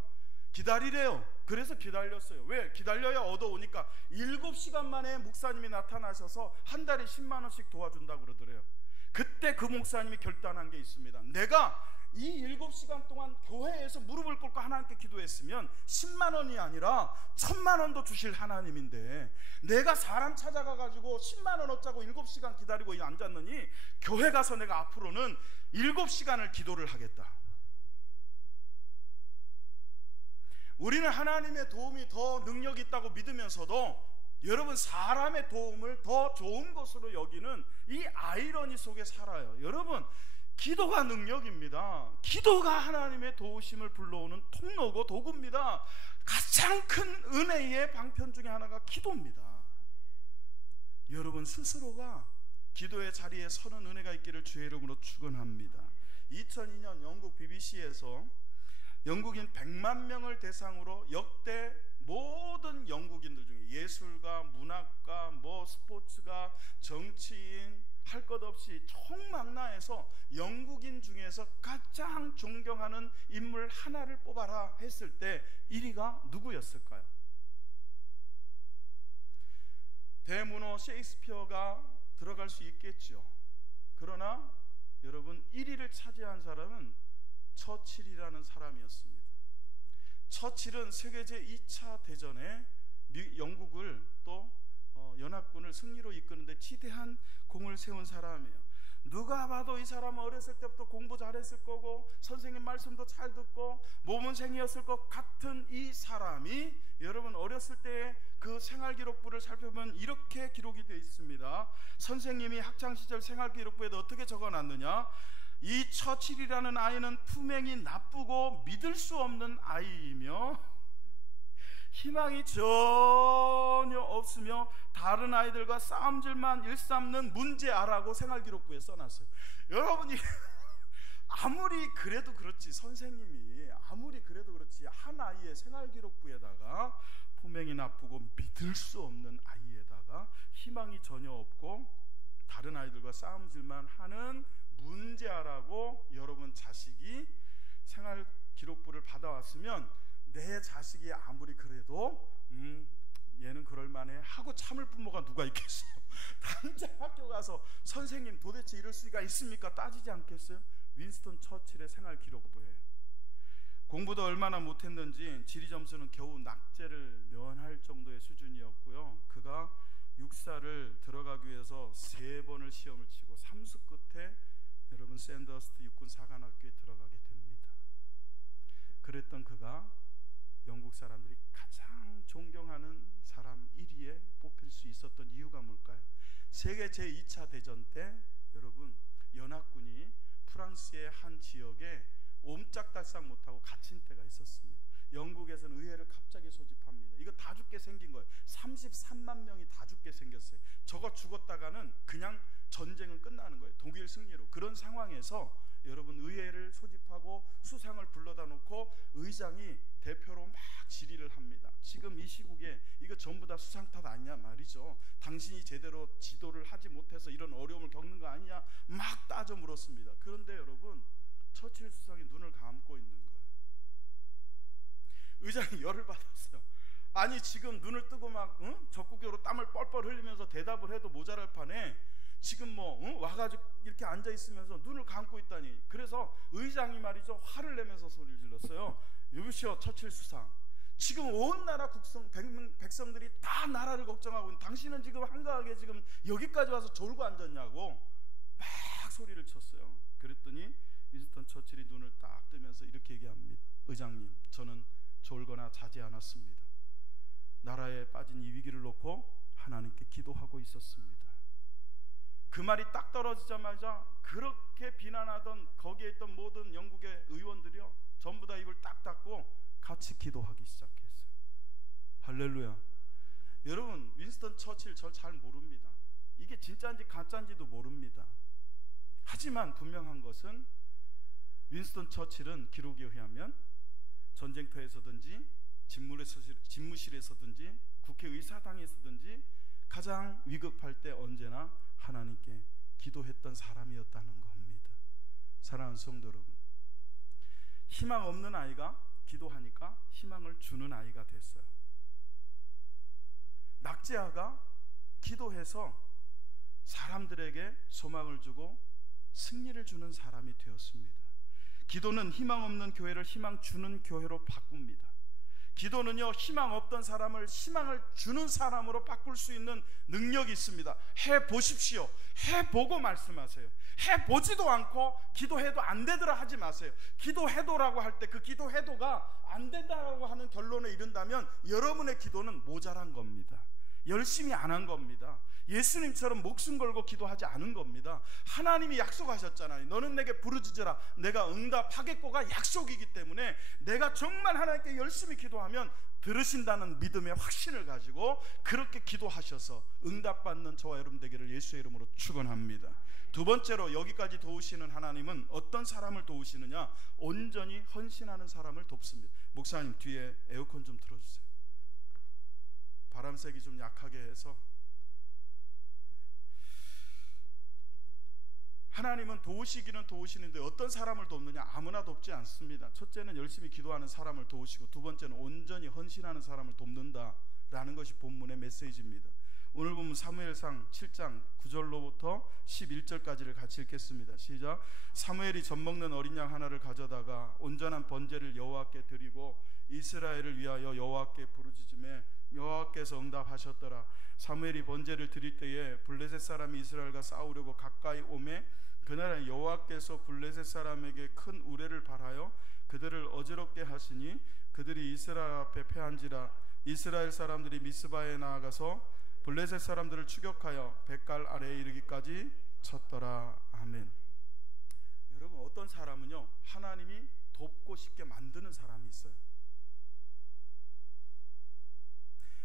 기다리래요. 그래서 기다렸어요. 왜? 기다려야 얻어오니까 7시간 만에 목사님이 나타나셔서 한 달에 10만 원씩 도와준다고 그러더래요. 그때 그 목사님이 결단한 게 있습니다. 내가 이 7시간 동안 교회에서 무릎을 꿇고 하나님께 기도했으면 10만 원이 아니라 1000만 원도 주실 하나님인데, 내가 사람 찾아가가지고 10만 원 얻자고 7시간 기다리고 앉았느니 교회 가서 내가 앞으로는 7시간을 기도를 하겠다. 우리는 하나님의 도움이 더 능력이 있다고 믿으면서도 여러분, 사람의 도움을 더 좋은 것으로 여기는 이 아이러니 속에 살아요. 여러분, 기도가 능력입니다. 기도가 하나님의 도우심을 불러오는 통로고 도구입니다. 가장 큰 은혜의 방편 중에 하나가 기도입니다. 여러분 스스로가 기도의 자리에 서는 은혜가 있기를 주의 이름으로 축원합니다. 2002년 영국 BBC에서 영국인 100만 명을 대상으로 역대 모든 영국인들 중에 예술가, 문학가, 스포츠가, 정치인, 할 것 없이 총망라해서 영국인 중에서 가장 존경하는 인물 하나를 뽑아라 했을 때 1위가 누구였을까요? 대문호 셰익스피어가 들어갈 수 있겠죠. 그러나 여러분, 1위를 차지한 사람은 처칠이라는 사람이었습니다. 처칠은 세계 제2차 대전에 영국을 또 연합군을 승리로 이끄는데 지대한 공을 세운 사람이에요. 누가 봐도 이 사람은 어렸을 때부터 공부 잘했을 거고 선생님 말씀도 잘 듣고 모범생이었을 것 같은 이 사람이, 여러분 어렸을 때 그 생활기록부를 살펴보면 이렇게 기록이 되어 있습니다. 선생님이 학창시절 생활기록부에도 어떻게 적어놨느냐, 이 처칠이라는 아이는 품행이 나쁘고 믿을 수 없는 아이이며 희망이 전혀 없으며 다른 아이들과 싸움질만 일삼는 문제아라고 생활기록부에 써놨어요. 여러분이 아무리 그래도 그렇지, 선생님이 아무리 그래도 그렇지, 한 아이의 생활기록부에다가 품행이 나쁘고 믿을 수 없는 아이에다가 희망이 전혀 없고 다른 아이들과 싸움질만 하는 문제아라고 여러분 자식이 생활기록부를 받아왔으면 내 자식이 아무리 그래도 얘는 그럴만해 하고 참을 부모가 누가 있겠어요? 당장 학교 가서 선생님 도대체 이럴 수가 있습니까? 따지지 않겠어요? 윈스턴 처칠의 생활기록부예요. 공부도 얼마나 못했는지 지리 점수는 겨우 낙제를 면할 정도의 수준이었고요. 그가 육사를 들어가기 위해서 3번을 시험을 치고 3수 끝에 여러분 샌더스트 육군 사관학교에 들어가게 됩니다. 그랬던 그가 영국 사람들이 가장 존경하는 사람 1위에 뽑힐 수 있었던 이유가 뭘까요? 세계 제2차 대전 때 여러분 연합군이 프랑스의 한 지역에 옴짝달싹 못하고 갇힌 때가 있었습니다. 영국에서는 의회를 갑자기 소집합니다. 이거 다 죽게 생긴 거예요. 33만 명이 다 죽게 생겼어요. 저거 죽었다가는 그냥 전쟁은 끝나는 거예요. 독일 승리로. 그런 상황에서 여러분 의회를 소집하고 수상을 불러다 놓고 의장이 대표로 막 질의를 합니다. 지금 이 시국에 이거 전부 다 수상 탓 아니냐 말이죠. 당신이 제대로 지도를 하지 못해서 이런 어려움을 겪는 거 아니냐 막 따져 물었습니다. 그런데 여러분 처칠 수상이 눈을 감고 있는 거예요. 의장이 열을 받았어요. 아니 지금 눈을 뜨고 막 적극적으로 땀을 뻘뻘 흘리면서 대답을 해도 모자랄 판에 지금 와가지고 이렇게 앉아 있으면서 눈을 감고 있다니. 그래서 의장이 말이죠 화를 내면서 소리를 질렀어요. 여보시오 처칠 수상, 지금 온 나라 백성들이 다 나라를 걱정하고 있는 당신은 지금 한가하게 지금 여기까지 와서 졸고 앉았냐고 막 소리를 쳤어요. 그랬더니 윈스턴 처칠이 눈을 딱 뜨면서 이렇게 얘기합니다. 의장님, 저는 졸거나 자지 않았습니다. 나라에 빠진 이 위기를 놓고 하나님께 기도하고 있었습니다. 그 말이 딱 떨어지자마자 그렇게 비난하던 거기에 있던 모든 영국의 의원들이요 전부 다 입을 딱 닫고 같이 기도하기 시작했어요. 할렐루야. 여러분 윈스턴 처칠 저 잘 모릅니다. 이게 진짜인지 가짜인지도 모릅니다. 하지만 분명한 것은 윈스턴 처칠은 기록에 의하면 전쟁터에서든지 집무실에서든지 국회의사당에서든지 가장 위급할 때 언제나 하나님께 기도했던 사람이었다는 겁니다. 사랑하는 성도 여러분, 희망 없는 아이가 기도하니까 희망을 주는 아이가 됐어요. 낙제아가 기도해서 사람들에게 소망을 주고 승리를 주는 사람이 되었습니다. 기도는 희망 없는 교회를 희망 주는 교회로 바꿉니다. 기도는요 희망 없던 사람을 희망을 주는 사람으로 바꿀 수 있는 능력이 있습니다. 해보십시오. 해보고 말씀하세요. 해보지도 않고 기도해도 안 되더라 하지 마세요. 기도해도라고 할 때 그 기도해도가 안 된다고 하는 결론에 이른다면 여러분의 기도는 모자란 겁니다. 열심히 안 한 겁니다. 예수님처럼 목숨 걸고 기도하지 않은 겁니다. 하나님이 약속하셨잖아요. 너는 내게 부르짖으라 내가 응답하겠고가 약속이기 때문에 내가 정말 하나님께 열심히 기도하면 들으신다는 믿음의 확신을 가지고 그렇게 기도하셔서 응답받는 저와 여러분 되기를 예수의 이름으로 축원합니다. 두 번째로 여기까지 도우시는 하나님은 어떤 사람을 도우시느냐? 온전히 헌신하는 사람을 돕습니다. 목사님 뒤에 에어컨 좀 틀어주세요. 바람색이 좀 약하게 해서. 하나님은 도우시기는 도우시는데 어떤 사람을 돕느냐? 아무나 돕지 않습니다. 첫째는 열심히 기도하는 사람을 도우시고 두 번째는 온전히 헌신하는 사람을 돕는다라는 것이 본문의 메시지입니다. 오늘 보면 사무엘상 7장 9절로부터 11절까지를 같이 읽겠습니다. 시작. 사무엘이 젖먹는 어린 양 하나를 가져다가 온전한 번제를 여호와께 드리고 이스라엘을 위하여 여호와께 부르짖음에 여호와께서 응답하셨더라. 사무엘이 번제를 드릴 때에 블레셋 사람이 이스라엘과 싸우려고 가까이 오매 그날에 여호와께서 블레셋 사람에게 큰 우레를 발하여 그들을 어지럽게 하시니 그들이 이스라엘 앞에 패한지라. 이스라엘 사람들이 미스바에 나아가서 블레셋 사람들을 추격하여 뱃갈 아래에 이르기까지 쳤더라. 아멘. 여러분 어떤 사람은요 하나님이 돕고 싶게 만드는 사람이 있어요.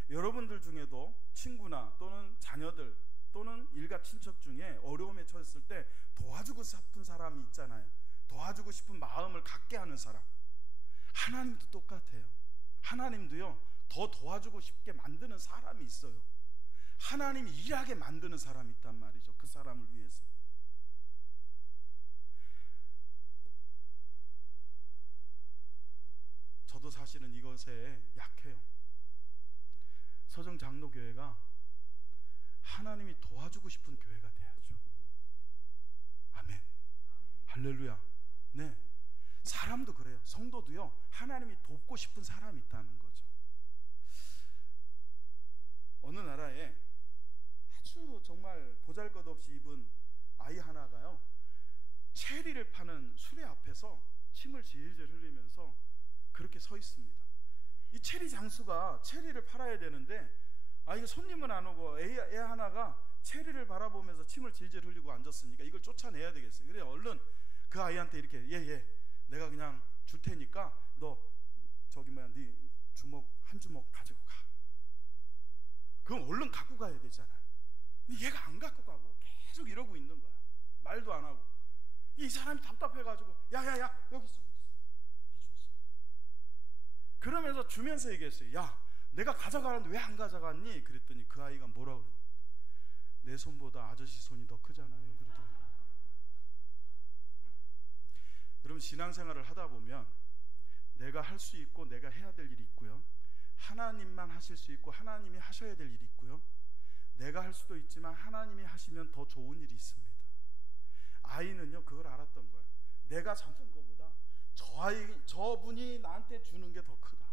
여러분들 중에도 친구나 또는 자녀들 또는 일가 친척 중에 어려움에 처했을 때 도와주고 싶은 사람이 있잖아요. 도와주고 싶은 마음을 갖게 하는 사람. 하나님도 똑같아요. 하나님도요, 더 도와주고 싶게 만드는 사람이 있어요. 하나님이 일하게 만드는 사람이 있단 말이죠. 그 사람을 위해서. 저도 사실은 이것에 약해요. 서정장로교회가 하나님이 도와주고 싶은 교회가 돼야죠. 아멘. 할렐루야. 네. 사람도 그래요. 성도도요, 하나님이 돕고 싶은 사람이 있다는 거죠. 어느 나라에 아주 정말 보잘것없이 입은 아이 하나가요, 체리를 파는 수레 앞에서 침을 질질 흘리면서 그렇게 서 있습니다. 이 체리 장수가 체리를 팔아야 되는데, 이거 손님은 안 오고 애 하나가 체리를 바라보면서 침을 질질 흘리고 앉았으니까 이걸 쫓아내야 되겠어요. 그래 얼른 그 아이한테 이렇게 내가 그냥 줄 테니까 너 네 주먹 한 주먹 가지고 가. 그럼 얼른 갖고 가야 되잖아요. 근데 얘가 안 갖고 가고 계속 이러고 있는 거야. 말도 안 하고. 이 사람이 답답해가지고 야야야 여기 있어. 그러면서 주면서 얘기했어요. 야, 내가 가져가는데 왜 안 가져갔니? 그랬더니 그 아이가 뭐라 그래요? 내 손보다 아저씨 손이 더 크잖아요. 그러더라고요. 여러분, 신앙생활을 하다 보면 내가 할 수 있고 내가 해야 될 일이 있고요, 하나님만 하실 수 있고 하나님이 하셔야 될 일이 있고요, 내가 할 수도 있지만 하나님이 하시면 더 좋은 일이 있습니다. 아이는요 그걸 알았던 거예요. 내가 잡는 것보다 저분이 나한테 주는 게 더 크다.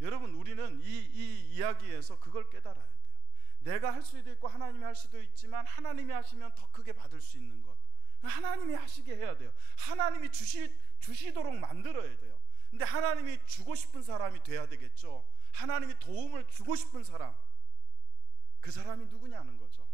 여러분, 우리는 이 이야기에서 그걸 깨달아야 돼요. 내가 할 수도 있고 하나님이 할 수도 있지만 하나님이 하시면 더 크게 받을 수 있는 것, 하나님이 하시게 해야 돼요. 하나님이 주시도록 만들어야 돼요. 근데 하나님이 주고 싶은 사람이 돼야 되겠죠. 하나님이 도움을 주고 싶은 사람, 그 사람이 누구냐는 거죠.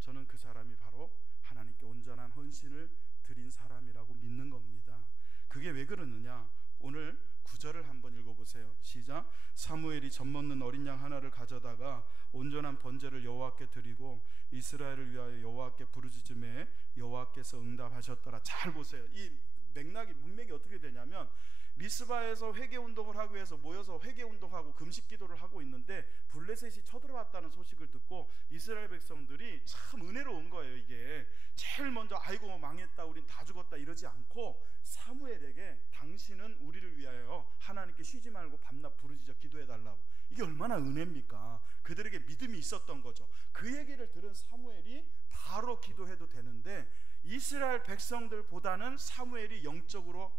저는 그 사람이 바로 하나님께 온전한 헌신을 드린 사람이라고 믿는 겁니다. 그게 왜 그러느냐? 오늘 9절을 한번 읽어보세요. 시작. 사무엘이 젖먹는 어린 양 하나를 가져다가 온전한 번제를 여호와께 드리고 이스라엘을 위하여 여호와께 부르짖음에 여호와께서 응답하셨더라. 잘 보세요. 이 문맥이 어떻게 되냐면, 미스바에서 회개운동을 하기 위해서 모여서 회개운동하고 금식기도를 하고 있는데 블레셋이 쳐들어왔다는 소식을 듣고 이스라엘 백성들이 참 은혜로운 거예요. 이게 제일 먼저 아이고 망했다, 우린 다 죽었다 이러지 않고 사무엘에게 당신은 우리를 위하여 하나님께 쉬지 말고 밤낮 부르짖어 기도해달라고. 이게 얼마나 은혜입니까? 그들에게 믿음이 있었던 거죠. 그 얘기를 들은 사무엘이 바로 기도해도 되는데, 이스라엘 백성들보다는 사무엘이 영적으로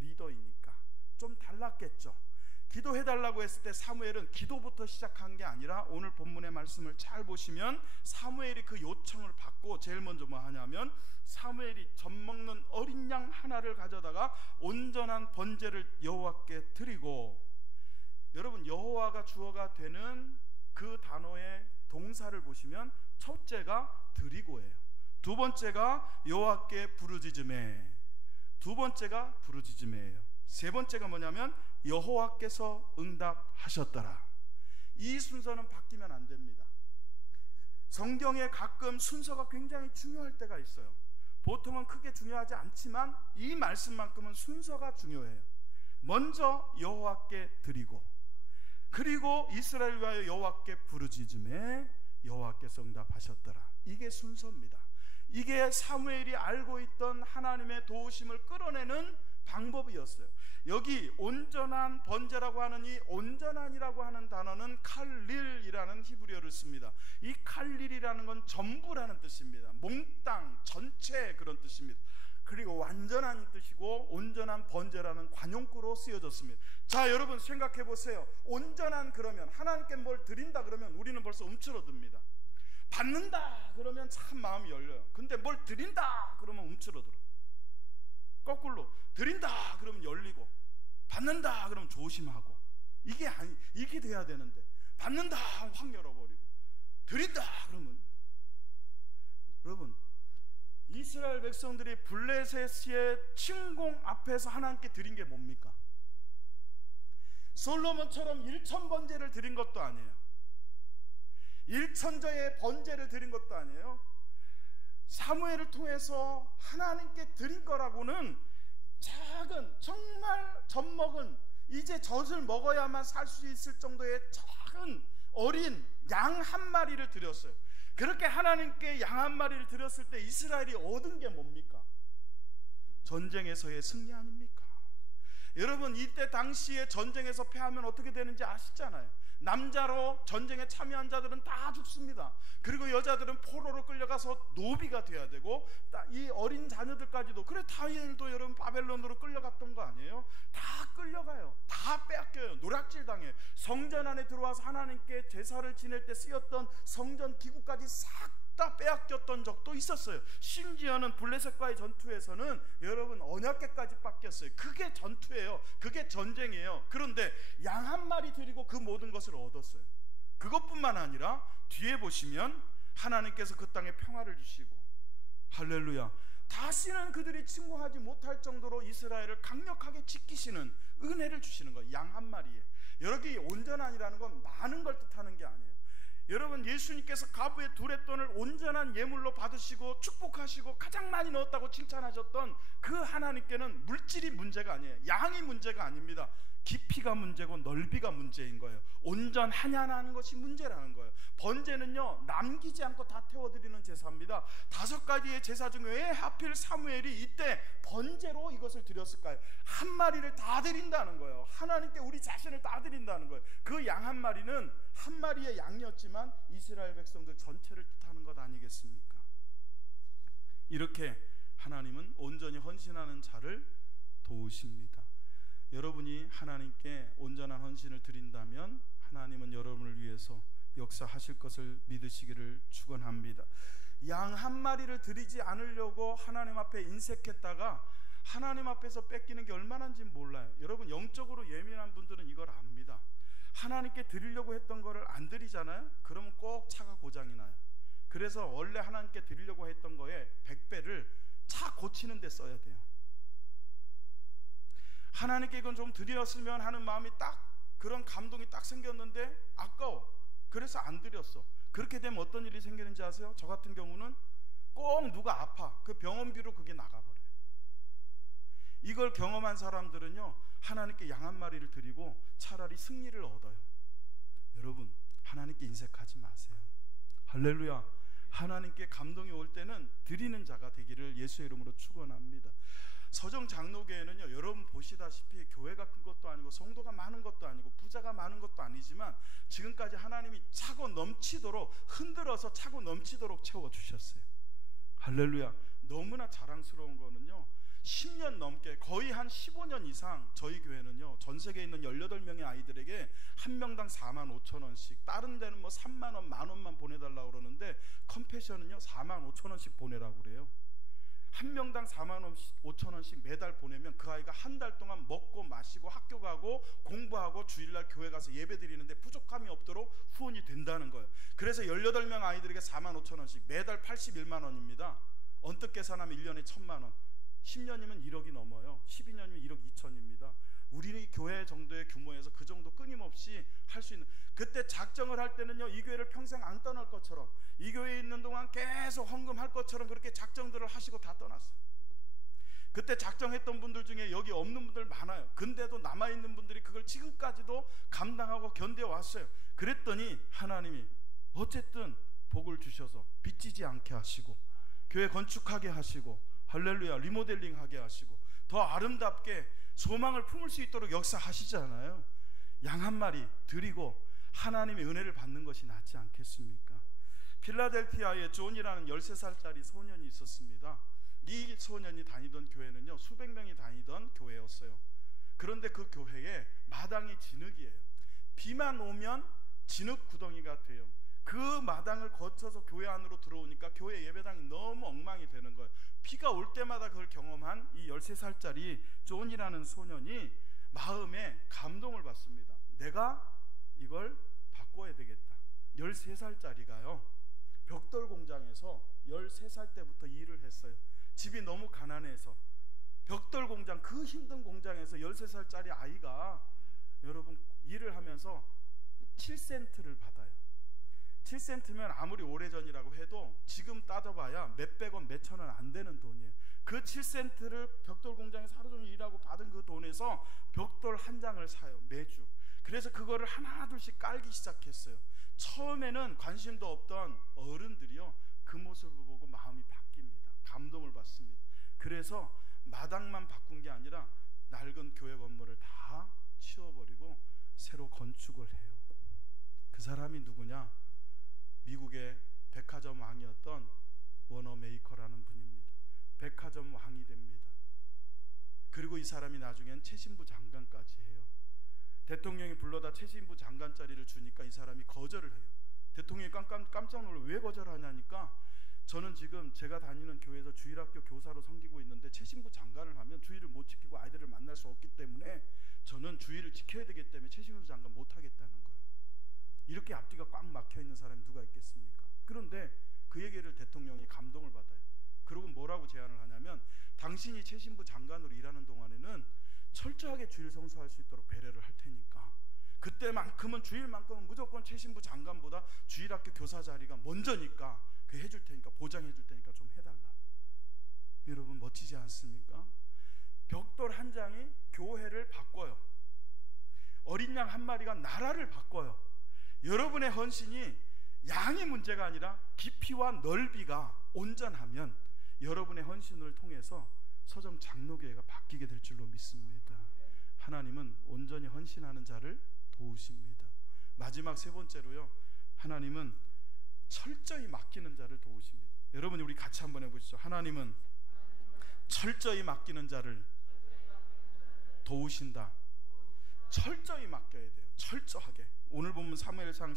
리더이니까 좀 달랐겠죠. 기도해달라고 했을 때 사무엘은 기도부터 시작한 게 아니라, 오늘 본문의 말씀을 잘 보시면 사무엘이 그 요청을 받고 제일 먼저 뭐 하냐면, 사무엘이 젖먹는 어린 양 하나를 가져다가 온전한 번제를 여호와께 드리고, 여러분, 여호와가 주어가 되는 그 단어의 동사를 보시면 첫째가 드리고예요. 두 번째가 여호와께 부르짖음에, 두 번째가 부르짖음이에요. 세 번째가 뭐냐면 여호와께서 응답하셨더라. 이 순서는 바뀌면 안 됩니다. 성경에 가끔 순서가 굉장히 중요할 때가 있어요. 보통은 크게 중요하지 않지만 이 말씀만큼은 순서가 중요해요. 먼저 여호와께 드리고, 그리고 이스라엘 위하여 여호와께 부르짖음에 여호와께서 응답하셨더라. 이게 순서입니다. 이게 사무엘이 알고 있던 하나님의 도우심을 끌어내는 방법이었어요. 여기 온전한 번제라고 하는 이 온전한이라고 하는 단어는 칼릴이라는 히브리어를 씁니다. 이 칼릴이라는 건 전부라는 뜻입니다. 몽땅 전체 그런 뜻입니다. 그리고 완전한 뜻이고 온전한 번제라는 관용구로 쓰여졌습니다. 자, 여러분 생각해 보세요. 온전한 그러면 하나님께 뭘 드린다 그러면 우리는 벌써 움츠러듭니다. 받는다 그러면 참 마음이 열려요. 근데 뭘 드린다 그러면 움츠러들어. 거꾸로 드린다 그러면 열리고, 받는다 그러면 조심하고. 이게 돼야 되는데 받는다 하면 확 열어버리고, 드린다 그러면. 여러분, 이스라엘 백성들이 블레셋의 침공 앞에서 하나님께 드린 게 뭡니까? 솔로몬처럼 1000번제를 드린 것도 아니에요. 일천저의 번제를 드린 것도 아니에요. 사무엘을 통해서 하나님께 드린 거라고는 작은, 정말 젖먹은, 이제 젖을 먹어야만 살 수 있을 정도의 작은 어린 양 한 마리를 드렸어요. 그렇게 하나님께 양 한 마리를 드렸을 때 이스라엘이 얻은 게 뭡니까? 전쟁에서의 승리 아닙니까? 여러분, 이때 당시에 전쟁에서 패하면 어떻게 되는지 아시잖아요. 남자로 전쟁에 참여한 자들은 다 죽습니다. 그리고 여자들은 포로로 끌려가서 노비가 돼야 되고, 이 어린 자녀들까지도, 그래 다니엘도 여러분 바벨론으로 끌려갔던 거 아니에요? 다 끌려가요. 다 빼앗겨요. 노략질 당해요. 성전 안에 들어와서 하나님께 제사를 지낼 때 쓰였던 성전 기구까지 싹 다 빼앗겼던 적도 있었어요. 심지어는 블레셋과의 전투에서는 여러분 언약궤까지 뺏겼어요. 그게 전투예요. 그게 전쟁이에요. 그런데 양 한 마리 드리고 그 모든 것을 얻었어요. 그것뿐만 아니라 뒤에 보시면 하나님께서 그 땅에 평화를 주시고, 할렐루야, 다시는 그들이 침공하지 못할 정도로 이스라엘을 강력하게 지키시는 은혜를 주시는 거예요. 양 한 마리에. 여기 온전한이라는 건 많은 걸 뜻하는 게 아니에요. 여러분, 예수님께서 가부의 두렛돈을 온전한 예물로 받으시고 축복하시고 가장 많이 넣었다고 칭찬하셨던 그 하나님께는 물질이 문제가 아니에요. 양이 문제가 아닙니다. 깊이가 문제고 넓이가 문제인 거예요. 온전하냐는 것이 문제라는 거예요. 번제는요, 남기지 않고 다 태워드리는 제사입니다. 5가지의 제사 중에 왜 하필 사무엘이 이때 번제로 이것을 드렸을까요? 한 마리를 다 드린다는 거예요. 하나님께 우리 자신을 다 드린다는 거예요. 그 양 한 마리는 한 마리의 양이었지만 이스라엘 백성들 전체를 뜻하는 것 아니겠습니까? 이렇게 하나님은 온전히 헌신하는 자를 도우십니다. 여러분이 하나님께 온전한 헌신을 드린다면 하나님은 여러분을 위해서 역사하실 것을 믿으시기를 축원합니다. 양 한 마리를 드리지 않으려고 하나님 앞에 인색했다가 하나님 앞에서 뺏기는 게 얼마나인지 몰라요. 여러분, 영적으로 예민한 분들은 이걸 압니다. 하나님께 드리려고 했던 거를 안 드리잖아요. 그러면 꼭 차가 고장이 나요. 그래서 원래 하나님께 드리려고 했던 거에 100배를 차 고치는 데 써야 돼요. 하나님께 이건 좀 드렸으면 하는 마음이 딱, 그런 감동이 딱 생겼는데 아까워. 그래서 안 드렸어. 그렇게 되면 어떤 일이 생기는지 아세요? 저 같은 경우는 꼭 누가 아파. 그 병원비로 그게 나가버려요. 이걸 경험한 사람들은요, 하나님께 양 한 마리를 드리고 차라리 승리를 얻어요. 여러분, 하나님께 인색하지 마세요. 할렐루야. 하나님께 감동이 올 때는 드리는 자가 되기를 예수의 이름으로 축원합니다. 서정 장로교회는요, 여러분 보시다시피 교회가 큰 것도 아니고 성도가 많은 것도 아니고 부자가 많은 것도 아니지만 지금까지 하나님이 차고 넘치도록, 흔들어서 차고 넘치도록 채워주셨어요. 할렐루야. 너무나 자랑스러운 거는요, 10년 넘게, 거의 한 15년 이상 저희 교회는요, 전 세계에 있는 18명의 아이들에게 한 명당 45,000원씩, 다른 데는 뭐 3만원, 만원만 보내달라고 그러는데 컴패션은요 45,000원씩 보내라고 그래요. 한 명당 45,000원씩 매달 보내면 그 아이가 한 달 동안 먹고 마시고 학교 가고 공부하고 주일날 교회 가서 예배 드리는데 부족함이 없도록 후원이 된다는 거예요. 그래서 18명 아이들에게 45,000원씩 매달 81만원입니다. 언뜻 계산하면 1년에 1,000만원, 10년이면 1억이 넘어요. 12년이면 1억 2천입니다. 우리 교회 정도의 규모에서 그 정도 끊임없이 할 수 있는, 그때 작정을 할 때는요, 이 교회를 평생 안 떠날 것처럼, 이 교회에 있는 동안 계속 헌금할 것처럼 그렇게 작정들을 하시고 다 떠났어요. 그때 작정했던 분들 중에 여기 없는 분들 많아요. 근데도 남아있는 분들이 그걸 지금까지도 감당하고 견뎌왔어요. 그랬더니 하나님이 어쨌든 복을 주셔서 빚지지 않게 하시고, 교회 건축하게 하시고, 할렐루야, 리모델링 하게 하시고, 더 아름답게 소망을 품을 수 있도록 역사하시잖아요. 양 한 마리 드리고 하나님의 은혜를 받는 것이 낫지 않겠습니까? 필라델피아에 존이라는 13살짜리 소년이 있었습니다. 이 소년이 다니던 교회는요, 수백 명이 다니던 교회였어요. 그런데 그 교회에 마당이 진흙이에요. 비만 오면 진흙 구덩이가 돼요. 그 마당을 거쳐서 교회 안으로 들어오니까 교회 예배당이 너무 엉망이 되는 거예요. 비가 올 때마다 그걸 경험한 이 13살짜리 존이라는 소년이 마음에 감동을 받습니다. 내가 이걸 바꿔야 되겠다. 13살짜리가요, 벽돌 공장에서 13살 때부터 일을 했어요. 집이 너무 가난해서 벽돌 공장, 그 힘든 공장에서 13살짜리 아이가 여러분 일을 하면서 7센트를 받아요. 7센트면 아무리 오래전이라고 해도 지금 따져봐야 몇백 원, 몇천 원 안 되는 돈이에요. 그 7센트를 벽돌 공장에서 하루 종일 일하고 받은 그 돈에서 벽돌 한 장을 사요, 매주. 그래서 그거를 하나 둘씩 깔기 시작했어요. 처음에는 관심도 없던 어른들이요, 그 모습을 보고 마음이 바뀝니다. 감동을 받습니다. 그래서 마당만 바꾼 게 아니라 낡은 교회 건물을 다 치워버리고 새로 건축을 해요. 그 사람이 누구냐? 미국의 백화점 왕이었던 워너 메이커라는 분입니다. 백화점 왕이 됩니다. 그리고 이 사람이 나중엔 최신부 장관까지 해요. 대통령이 불러다 최신부 장관 자리를 주니까 이 사람이 거절을 해요. 대통령이 깜짝 놀라 왜 거절하냐니까, 저는 지금 제가 다니는 교회에서 주일학교 교사로 섬기고 있는데 최신부 장관을 하면 주일을 못 지키고 아이들을 만날 수 없기 때문에 저는 주일을 지켜야 되기 때문에 최신부 장관 못 하겠다는 거예요. 이렇게 앞뒤가 꽉 막혀 있는 사람이 누가 있겠습니까? 그런데 그 얘기를 대통령이 감동을 받아요. 그리고 뭐라고 제안을 하냐면, 당신이 최신부 장관으로 일하는 동안에는 철저하게 주일 성수할 수 있도록 배려를 할 테니까 그때만큼은, 주일만큼은 무조건 최신부 장관보다 주일학교 교사 자리가 먼저니까 그 해줄 테니까, 보장해 줄 테니까 좀 해달라. 여러분 멋지지 않습니까? 벽돌 한 장이 교회를 바꿔요. 어린 양 한 마리가 나라를 바꿔요. 여러분의 헌신이 양이 문제가 아니라 깊이와 넓이가 온전하면 여러분의 헌신을 통해서 서점 장로교회가 바뀌게 될 줄로 믿습니다. 하나님은 온전히 헌신하는 자를 도우십니다. 마지막 세 번째로요, 하나님은 철저히 맡기는 자를 도우십니다. 여러분 우리 같이 한번 해보시죠. 하나님은 철저히 맡기는 자를 도우신다. 철저히 맡겨야 돼요. 철저하게. 오늘 보면 사무엘상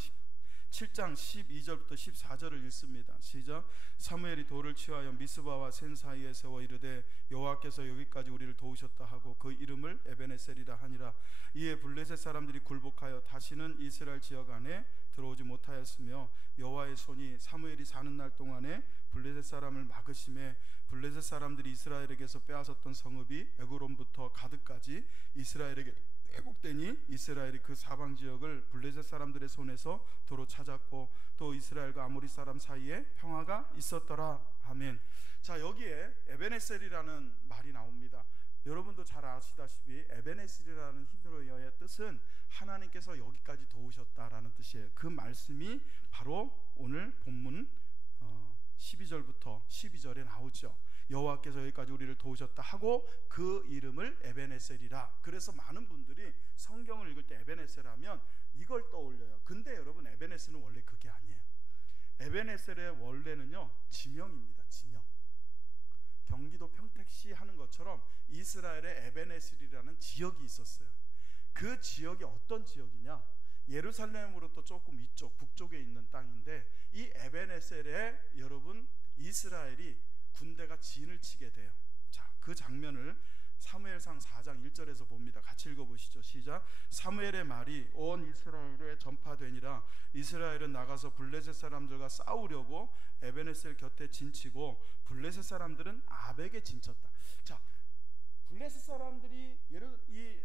7장 12절부터 14절을 읽습니다. 시작. 사무엘이 돌을 취하여 미스바와 센 사이에 세워 이르되 여호와께서 여기까지 우리를 도우셨다 하고 그 이름을 에베네셀이라 하니라. 이에 블레셋 사람들이 굴복하여 다시는 이스라엘 지역 안에 들어오지 못하였으며 여호와의 손이 사무엘이 사는 날 동안에 블레셋 사람을 막으심에 블레셋 사람들이 이스라엘에게서 빼앗았던 성읍이 에그론부터 가드까지 이스라엘에게 회복되니 이스라엘이 그 사방 지역을 블레셋 사람들의 손에서 도로 찾았고 또 이스라엘과 아모리 사람 사이에 평화가 있었더라. 아멘. 자, 여기에 에베네셀이라는 말이 나옵니다. 여러분도 잘 아시다시피 에베네셀이라는 히브리어의 뜻은 하나님께서 여기까지 도우셨다라는 뜻이에요. 그 말씀이 바로 오늘 본문 12절부터 12절에 나오죠. 여호와께서 여기까지 우리를 도우셨다 하고 그 이름을 에베네셀이라. 그래서 많은 분들이 성경을 읽을 때 에베네셀 하면 이걸 떠올려요. 근데 여러분 에베네셀은 원래 그게 아니에요. 에베네셀의 원래는요 지명입니다. 지명. 경기도 평택시 하는 것처럼 이스라엘의 에베네셀이라는 지역이 있었어요. 그 지역이 어떤 지역이냐, 예루살렘으로부터 조금 위쪽 북쪽에 있는 땅인데 이 에베네셀에 여러분 이스라엘이 군대가 진을 치게 돼요. 자, 그 장면을 사무엘상 4장 1절에서 봅니다. 같이 읽어보시죠. 시작. 사무엘의 말이 온 이스라엘에 전파되니라. 이스라엘은 나가서 블레셋 사람들과 싸우려고 에베네셀 곁에 진치고 블레셋 사람들은 아벡에 진쳤다. 자, 블레셋 사람들이 이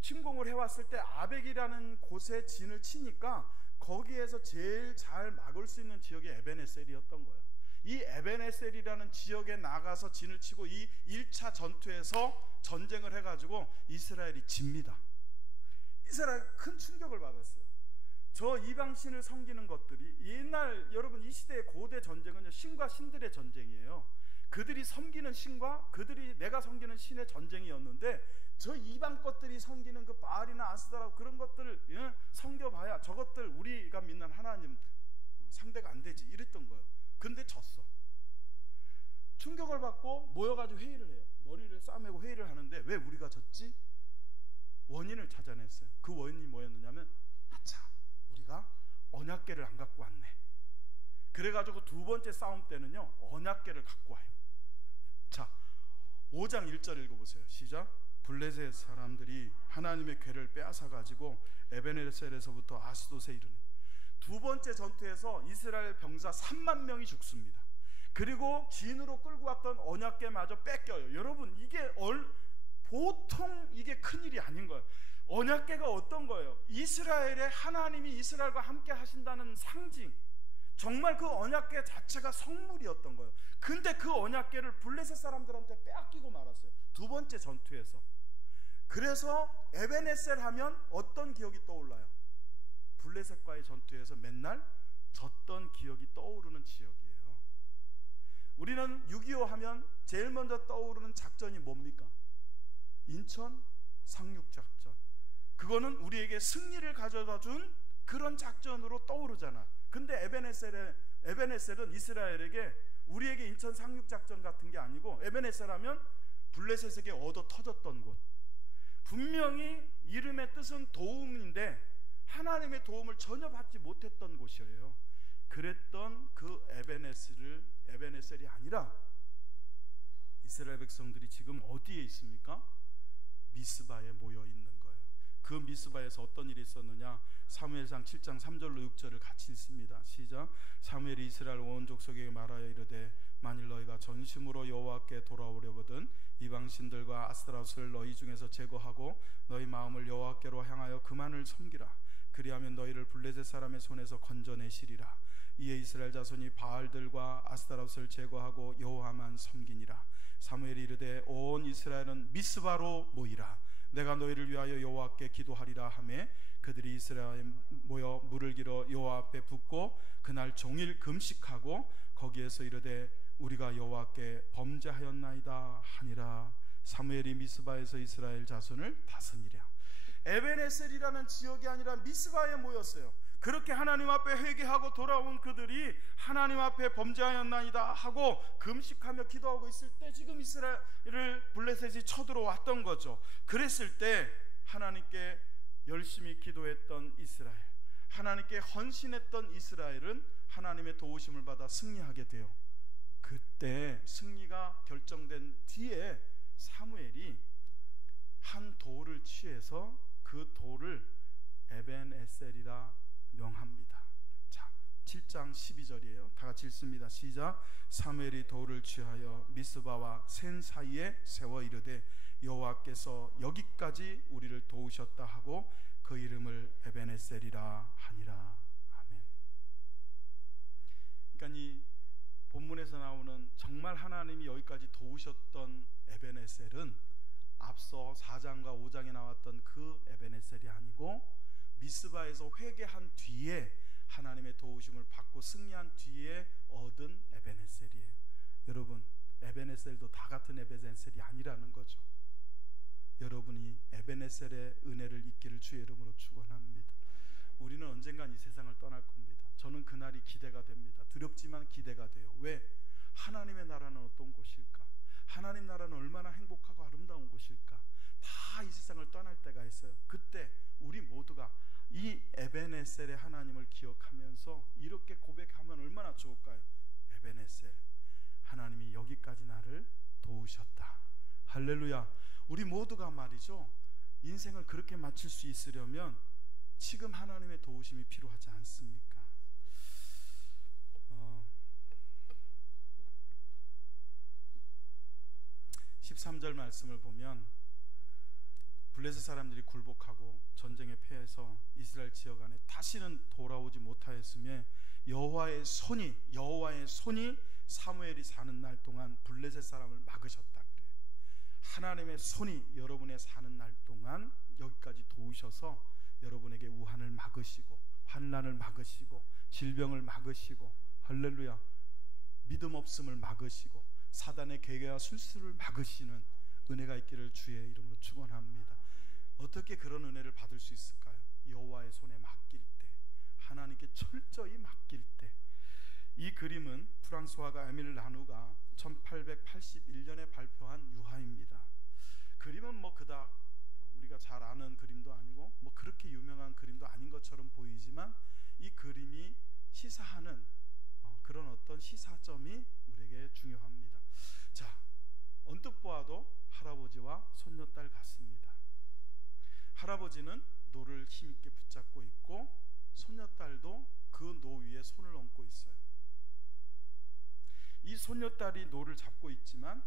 침공을 해왔을 때 아벡이라는 곳에 진을 치니까 거기에서 제일 잘 막을 수 있는 지역이 에베네셀이었던 거예요. 이 에베네셀이라는 지역에 나가서 진을 치고 이 1차 전투에서 전쟁을 해가지고 이스라엘이 집니다. 이스라엘 큰 충격을 받았어요. 저 이방신을 섬기는 것들이, 옛날 여러분 이 시대의 고대 전쟁은요 신과 신들의 전쟁이에요. 그들이 섬기는 신과 그들이 내가 섬기는 신의 전쟁이었는데 저 이방 것들이 섬기는 그 바알이나 아스타라 그런 것들을 섬겨봐야 저것들 우리가 믿는 하나님 상대가 안 되지 이랬던 거예요. 근데 졌어. 충격을 받고 모여가지고 회의를 해요. 머리를 싸매고 회의를 하는데 왜 우리가 졌지? 원인을 찾아냈어요. 그 원인이 뭐였느냐면 아차, 우리가 언약궤를 안 갖고 왔네. 그래가지고 두 번째 싸움 때는요 언약궤를 갖고 와요. 자, 5장 1절 읽어보세요. 시작. 블레셋 사람들이 하나님의 궤를 빼앗아가지고 에베네셀에서부터 아스돗에 이르니. 두 번째 전투에서 이스라엘 병사 3만 명이 죽습니다. 그리고 진으로 끌고 왔던 언약궤마저 뺏겨요. 여러분 이게 보통 이게 큰일이 아닌 거예요. 언약궤가 어떤 거예요? 이스라엘의 하나님이 이스라엘과 함께 하신다는 상징, 정말 그 언약궤 자체가 성물이었던 거예요. 근데 그 언약궤를 블레셋 사람들한테 빼앗기고 말았어요. 두 번째 전투에서. 그래서 에벤에셀 하면 어떤 기억이 떠올라요? 블레셋과의 전투에서 맨날 졌던 기억이 떠오르는 지역이에요. 우리는 6.25 하면 제일 먼저 떠오르는 작전이 뭡니까? 인천 상륙작전. 그거는 우리에게 승리를 가져다 준 그런 작전으로 떠오르잖아. 근데 에벤에셀은 이스라엘에게, 우리에게 인천 상륙작전 같은 게 아니고, 에벤에셀 하면 블레셋에게 얻어 터졌던 곳. 분명히 이름의 뜻은 도움인데 하나님의 도움을 전혀 받지 못했던 곳이에요. 그랬던 그 에벤에셀이 아니라 이스라엘 백성들이 지금 어디에 있습니까? 미스바에 모여 있는 거예요. 그 미스바에서 어떤 일이 있었느냐? 사무엘상 7장 3절로 6절을 같이 읽습니다. 시작. 사무엘이 이스라엘 온 족속에게 말하여 이르되 만일 너희가 전심으로 여호와께 돌아오려거든 이방 신들과 아스타롯을 너희 중에서 제거하고 너희 마음을 여호와께로 향하여 그만을 섬기라. 그리하면 너희를 블레셋 사람의 손에서 건져내시리라. 이에 이스라엘 자손이 바알들과 아스타롯을 제거하고 여호와만 섬기니라. 사무엘이 이르되 온 이스라엘은 미스바로 모이라. 내가 너희를 위하여 여호와께 기도하리라 하매 그들이 이스라엘에 모여 물을 길어 여호와 앞에 붓고 그날 종일 금식하고 거기에서 이르되 우리가 여호와께 범죄하였나이다 하니라. 사무엘이 미스바에서 이스라엘 자손을 다스리라. 에벤에셀이라는 지역이 아니라 미스바에 모였어요. 그렇게 하나님 앞에 회개하고 돌아온 그들이 하나님 앞에 범죄하였나이다 하고 금식하며 기도하고 있을 때 지금 이스라엘을 블레셋이 쳐들어왔던 거죠. 그랬을 때 하나님께 열심히 기도했던 이스라엘, 하나님께 헌신했던 이스라엘은 하나님의 도우심을 받아 승리하게 돼요. 그때 승리가 결정된 뒤에 사무엘이 한 돌을 취해서 그 돌을 에벤에셀이라 명합니다. 자, 7장 12절이에요. 다 같이 읽습니다. 시작. 사무엘이 돌을 취하여 미스바와 센 사이에 세워 이르되 여호와께서 여기까지 우리를 도우셨다 하고 그 이름을 에벤에셀이라 하니라. 아멘. 그러니까 이 본문에서 나오는 정말 하나님이 여기까지 도우셨던 에벤에셀은 앞서 4장과 5장에 나왔던 그 에벤에셀이 아니고 미스바에서 회개한 뒤에 하나님의 도우심을 받고 승리한 뒤에 얻은 에벤에셀이에요. 여러분, 에벤에셀도 다 같은 에벤에셀이 아니라는 거죠. 여러분이 에벤에셀의 은혜를 잊기를 주의 이름으로 축원합니다. 우리는 언젠간 이 세상을 떠날 겁니다. 저는 그날이 기대가 됩니다. 두렵지만 기대가 돼요. 왜? 하나님의 나라는 어떤 곳일까? 하나님 나라는 얼마나 행복하고 아름다운 곳일까? 다 이 세상을 떠날 때가 있어요. 그때 우리 모두가 이 에벤에셀의 하나님을 기억하면서 이렇게 고백하면 얼마나 좋을까요? 에벤에셀, 하나님이 여기까지 나를 도우셨다. 할렐루야. 우리 모두가 말이죠, 인생을 그렇게 마칠 수 있으려면 지금 하나님의 도우심이 필요하지 않습니까? 13절 말씀을 보면 블레셋 사람들이 굴복하고 전쟁에 패해서 이스라엘 지역 안에 다시는 돌아오지 못하였으며 여호와의 손이 사무엘이 사는 날 동안 블레셋 사람을 막으셨다 그래요. 하나님의 손이 여러분의 사는 날 동안 여기까지 도우셔서 여러분에게 우한을 막으시고 환난을 막으시고 질병을 막으시고, 할렐루야, 믿음 없음을 막으시고 사단의 계계와 술수를 막으시는 은혜가 있기를 주의 이름으로 축원합니다. 어떻게 그런 은혜를 받을 수 있을까요? 여호와의 손에 맡길 때, 하나님께 철저히 맡길 때. 이 그림은 프랑스 화가 에밀 라누가 1881년에 발표한 유화입니다. 그림은 뭐 그닥 우리가 잘 아는 그림도 아니고 뭐 그렇게 유명한 그림도 아닌 것처럼 보이지만 이 그림이 시사하는 그런 어떤 시사점이 우리에게 중요합니다. 자, 언뜻 보아도 할아버지와 손녀딸 같습니다. 할아버지는 노를 힘있게 붙잡고 있고 손녀딸도 그 노 위에 손을 얹고 있어요. 이 손녀딸이 노를 잡고 있지만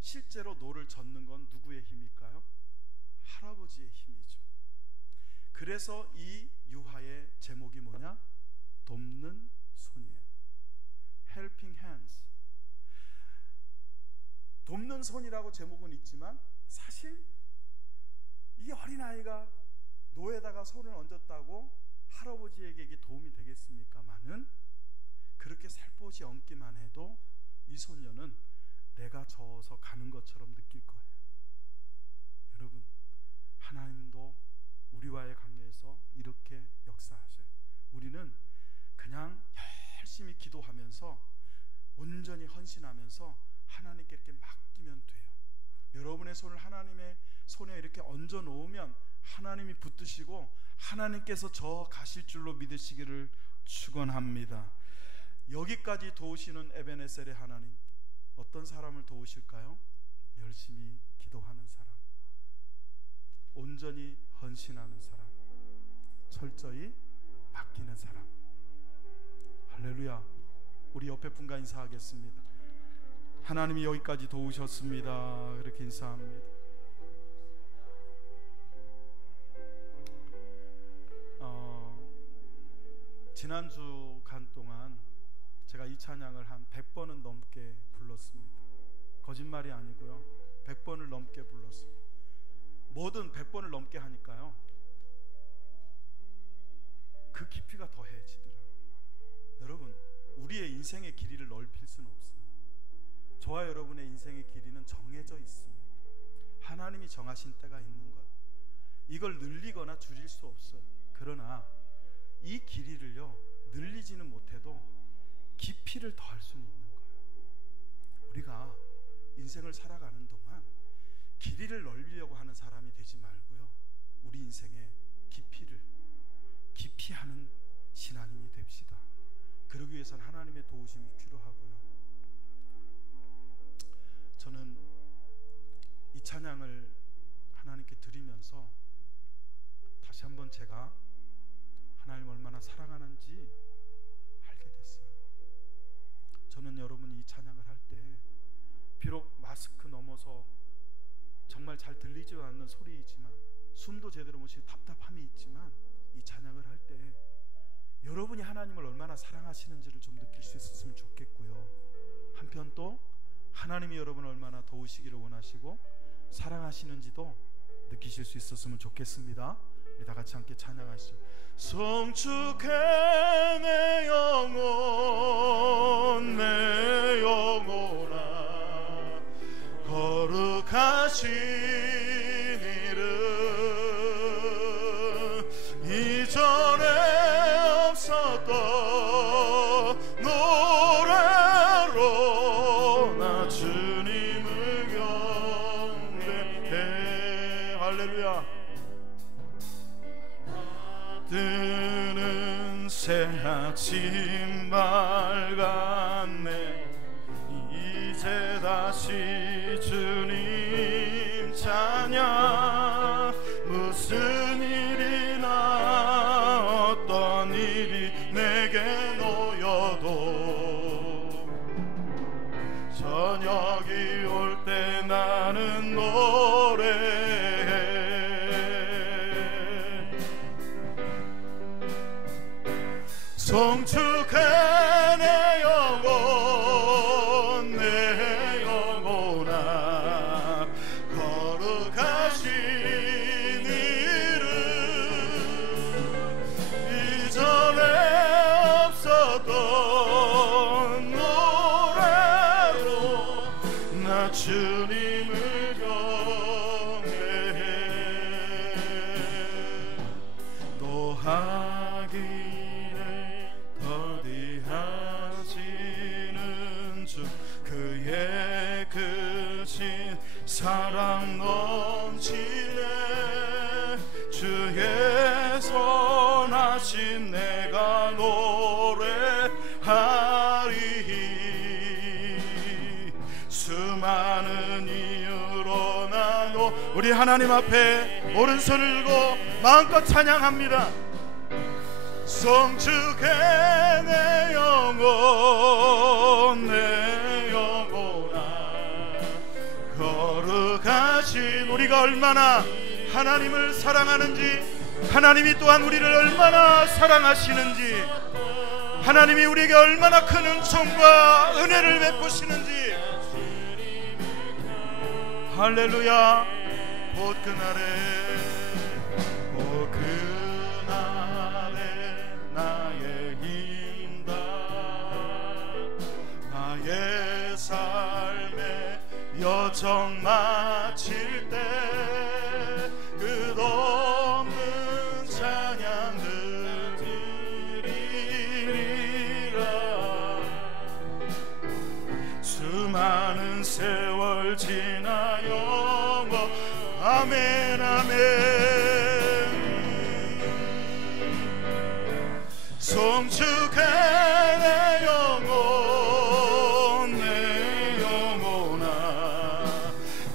실제로 노를 젓는 건 누구의 힘일까요? 할아버지의 힘이죠. 그래서 이 유화의 제목이 뭐냐? 돕는 손이에요. Helping Hands. 돕는 손이라고 제목은 있지만 사실 이 어린아이가 노에다가 손을 얹었다고 할아버지에게 이게 도움이 되겠습니까마는 그렇게 살포시 얹기만 해도 이 소녀는 내가 저어서 가는 것처럼 느낄 거예요. 여러분, 하나님도 우리와의 관계에서 이렇게 역사하셔요. 우리는 그냥 열심히 기도하면서 온전히 헌신하면서 하나님께 이렇게 맡기면 돼요. 여러분의 손을 하나님의 손에 이렇게 얹어 놓으면 하나님이 붙드시고 하나님께서 저 가실 줄로 믿으시기를 축원합니다. 여기까지 도우시는 에베네셀의 하나님, 어떤 사람을 도우실까요? 열심히 기도하는 사람, 온전히 헌신하는 사람, 철저히 맡기는 사람. 할렐루야. 우리 옆에 분과 인사하겠습니다. 하나님이 여기까지 도우셨습니다. 그렇게 인사합니다. 지난주 간 동안 제가 이 찬양을 한 100번은 넘게 불렀습니다. 거짓말이 아니고요, 100번을 넘게 불렀어요. 뭐든 100번을 넘게 하니까요, 그 깊이가 더해지더라고요. 여러분, 우리의 인생의 길이를 넓힐 수는 없어요. 저와 여러분의 인생의 길이는 정해져 있습니다. 하나님이 정하신 때가 있는 거예요. 이걸 늘리거나 줄일 수 없어요. 그러나 이 길이를요, 늘리지는 못해도 깊이를 더할 수는 있는 거예요. 우리가 인생을 살아가는 동안 길이를 넓히려고 하는 사람이 되지 말고요, 우리 인생의 깊이를 깊이 하는 신앙인이 됩시다. 그러기 위해서는 하나님의 도우심이 필요하고요. 저는 이 찬양을 하나님께 드리면서 다시 한번 제가 하나님 얼마나 사랑하는지 알게 됐어요. 저는 여러분이 이 찬양을 할 때 비록 마스크 넘어서 정말 잘 들리지 않는 소리이지만, 숨도 제대로 못 쉬고 답답함이 있지만, 이 찬양을 할 때 여러분이 하나님을 얼마나 사랑하시는지를 좀 느낄 수 있었으면 좋겠고요. 한편 또 하나님이 여러분을 얼마나 도우시기를 원하시고 사랑하시는지도 느끼실 수 있었으면 좋겠습니다. 우리 다 같이 함께 찬양하시죠. 성축해 내 영혼, 내 영혼아, 거룩하신 이름, 이전에 없었던 노래로 나 주님을 경배해. 할렐루야. 뜨는 새 아침 밝았네. 이제 다시 주님 찬양. 무슨 일이나 어떤 일이 내게 놓여도 저녁이 올 때 나는 노래해. 성축해 내 영혼, 내 영혼아, 거룩하신 이름, 이전에 없었던 노래로 나 주님을 경배해. 노하기 그의 크신 사랑 넘치네. 주의 선하신 내가 노래하리. 수많은 이유로 나도 우리 하나님 앞에 오른손을 들고 마음껏 찬양합니다. 성축해 내 영혼, 내 영혼아, 거룩하신, 우리가 얼마나 하나님을 사랑하는지 하나님이 또한 우리를 얼마나 사랑하시는지, 하나님이 우리에게 얼마나 큰 은총과 은혜를 베푸시는지. 할렐루야. 곧 그날에 나의 힘다 나의 삶의 여정 마칠 때 끝없는 찬양을 드리리라. 수많은 세월 지나요. 아멘 아멘. 송축해 내 영혼 내 영혼아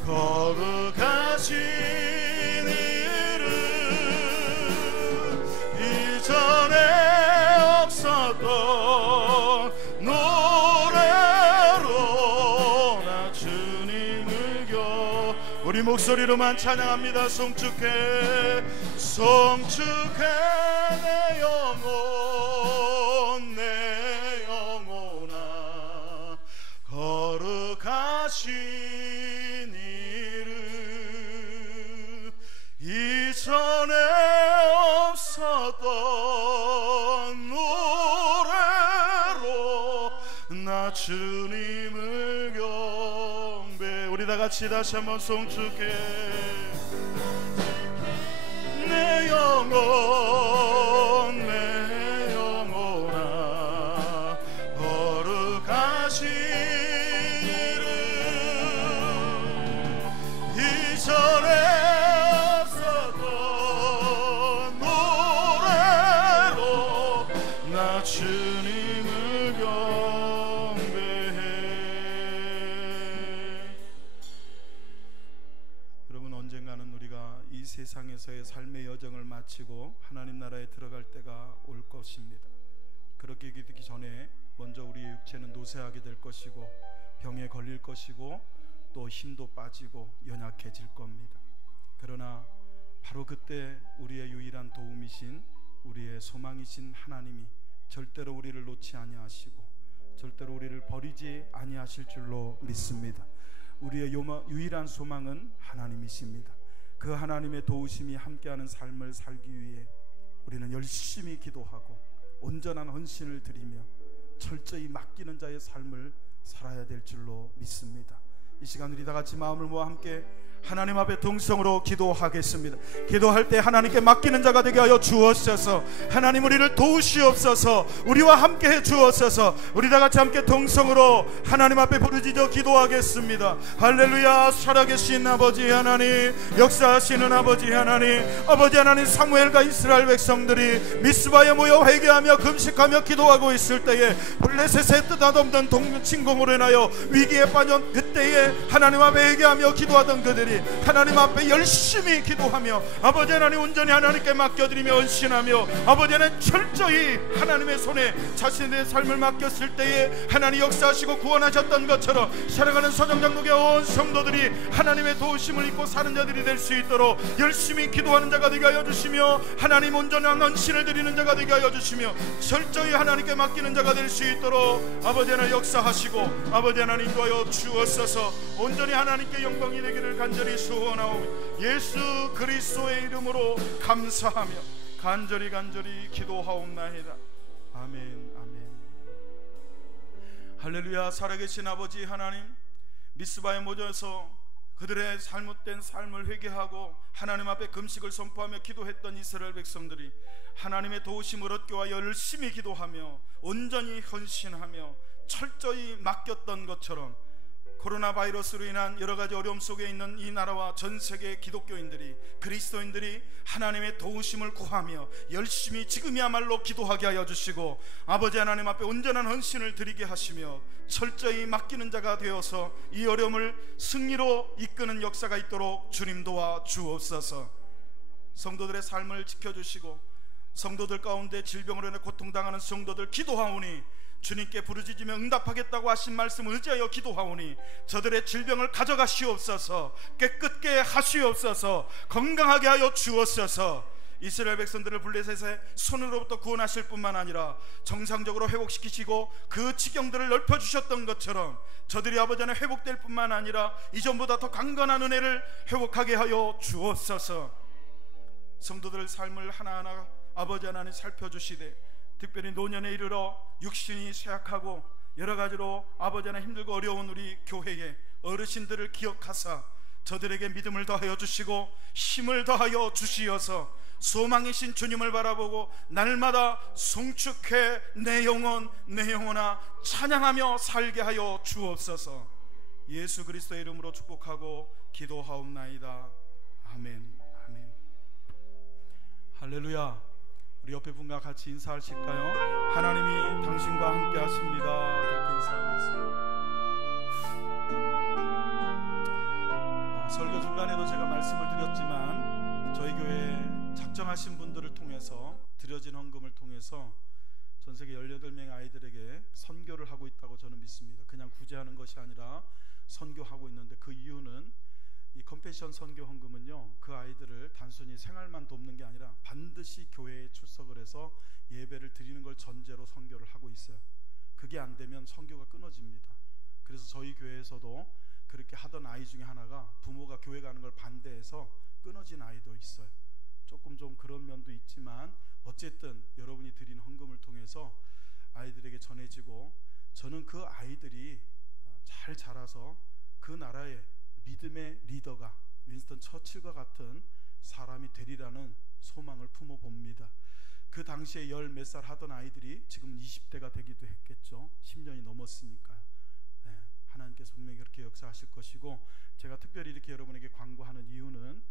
거룩하신 이름 이전에 없었던 노래로 나 주님을 겨. 우리 목소리로만 찬양합니다. 송축해 송축해 내 영혼 내 영혼아 거룩하신 이름 이전에 없었던 노래로 나 주님을 경배. 우리 다같이 다시 한번 송축해 내 영혼 내 영혼아 거룩하신 이름 이전에 없었던 노래로 나 주님을 경배해. 여러분, 언젠가는 우리가 이 세상에서의 삶의 여정을 마치고 하나님 나라에 들어갈 때가 올 것입니다. 그렇게 되기 전에 먼저 우리의 육체는 노쇠하게 될 것이고 병에 걸릴 것이고 또 힘도 빠지고 연약해질 겁니다. 그러나 바로 그때 우리의 유일한 도움이신 우리의 소망이신 하나님이 절대로 우리를 놓지 아니하시고 절대로 우리를 버리지 아니하실 줄로 믿습니다. 우리의 유일한 소망은 하나님이십니다. 그 하나님의 도우심이 함께하는 삶을 살기 위해 우리는 열심히 기도하고 온전한 헌신을 드리며 철저히 맡기는 자의 삶을 살아야 될 줄로 믿습니다. 이 시간 우리 다 같이 마음을 모아 함께 하나님 앞에 동성으로 기도하겠습니다. 기도할 때 하나님께 맡기는 자가 되게 하여 주옵소서. 하나님 우리를 도우시옵소서. 우리와 함께 해 주옵소서. 우리 다 같이 함께 동성으로 하나님 앞에 부르짖어 기도하겠습니다. 할렐루야. 살아계신 아버지 하나님, 역사하시는 아버지 하나님, 아버지 하나님, 사무엘과 이스라엘 백성들이 미스바에 모여 회개하며 금식하며 기도하고 있을 때에 블레셋의 뜻없는 침공으로 인하여 위기에 빠진 그때에 하나님 앞에 회개하며 기도하던 그들이 하나님 앞에 열심히 기도하며 아버지 하나님 온전히 하나님께 맡겨드리며 헌신하며 아버지 하나님 철저히 하나님의 손에 자신의 삶을 맡겼을 때에 하나님 역사하시고 구원하셨던 것처럼 사랑하는 서정장로교 온 성도들이 하나님의 도우심을 입고 사는 자들이 될 수 있도록 열심히 기도하는 자가 되게 하여 주시며 하나님 온전한 헌신을 드리는 자가 되게 하여 주시며 철저히 하나님께 맡기는 자가 될 수 있도록 아버지 하나님 역사하시고 아버지 하나님 인도하여 주옵소서. 온전히 하나님께 영광이 되기를 간절히 소원하오며 예수 그리스도의 이름으로 감사하며 간절히 기도하옵나이다. 아멘 아멘. 할렐루야. 살아계신 아버지 하나님, 미스바에 모여서 그들의 잘못된 삶을 회개하고 하나님 앞에 금식을 선포하며 기도했던 이스라엘 백성들이 하나님의 도우심을 얻기 위하여 열심히 기도하며 온전히 헌신하며 철저히 맡겼던 것처럼 코로나 바이러스로 인한 여러 가지 어려움 속에 있는 이 나라와 전 세계 기독교인들이, 그리스도인들이 하나님의 도우심을 구하며 열심히 지금이야말로 기도하게 하여 주시고 아버지 하나님 앞에 온전한 헌신을 드리게 하시며 철저히 맡기는 자가 되어서 이 어려움을 승리로 이끄는 역사가 있도록 주님 도와 주옵소서. 성도들의 삶을 지켜주시고 성도들 가운데 질병으로 인해 고통당하는 성도들 기도하오니 주님께 부르짖으며 응답하겠다고 하신 말씀을 의지하여 기도하오니 저들의 질병을 가져가시옵소서. 깨끗게 하시옵소서. 건강하게 하여 주옵소서. 이스라엘 백성들을 블레셋의 손으로부터 구원하실 뿐만 아니라 정상적으로 회복시키시고 그 지경들을 넓혀주셨던 것처럼 저들이 아버지 안에 회복될 뿐만 아니라 이전보다 더 강건한 은혜를 회복하게 하여 주옵소서. 성도들 삶을 하나하나 아버지 하나님 살펴주시되 특별히 노년에 이르러 육신이 쇠약하고 여러 가지로 아버지 하나님 힘들고 어려운 우리 교회의 어르신들을 기억하사 저들에게 믿음을 더하여 주시고 힘을 더하여 주시어서 소망이신 주님을 바라보고 날마다 송축해 내 영혼아 찬양하며 살게 하여 주옵소서. 예수 그리스도의 이름으로 축복하고 기도하옵나이다. 아멘. 아멘. 할렐루야. 우리 옆에 분과 같이 인사하실까요? 하나님이 당신과 함께 하십니다. 그렇게 인사하겠습니다. 설교 중간에도 제가 말씀을 드렸지만 저희 교회 작정하신 분들을 통해서 드려진 헌금을 통해서 전세계 18명의 아이들에게 선교를 하고 있다고 저는 믿습니다. 그냥 구제하는 것이 아니라 선교하고 있는데 그 이유는 이 컴패션 선교 헌금은요, 그 아이들을 단순히 생활만 돕는 게 아니라 반드시 교회에 출석을 해서 예배를 드리는 걸 전제로 선교를 하고 있어요. 그게 안 되면 선교가 끊어집니다. 그래서 저희 교회에서도 그렇게 하던 아이 중에 하나가 부모가 교회 가는 걸 반대해서 끊어진 아이도 있어요. 조금 좀 그런 면도 있지만 어쨌든 여러분이 드린 헌금을 통해서 아이들에게 전해지고, 저는 그 아이들이 잘 자라서 그 나라의 믿음의 리더가 윈스턴 처칠과 같은 사람이 되리라는 소망을 품어봅니다. 그 당시에 10 몇 살 하던 아이들이 지금 20대가 되기도 했겠죠. 10년이 넘었으니까요. 하나님께서 분명히 그렇게 역사하실 것이고, 제가 특별히 이렇게 여러분에게 광고하는 이유는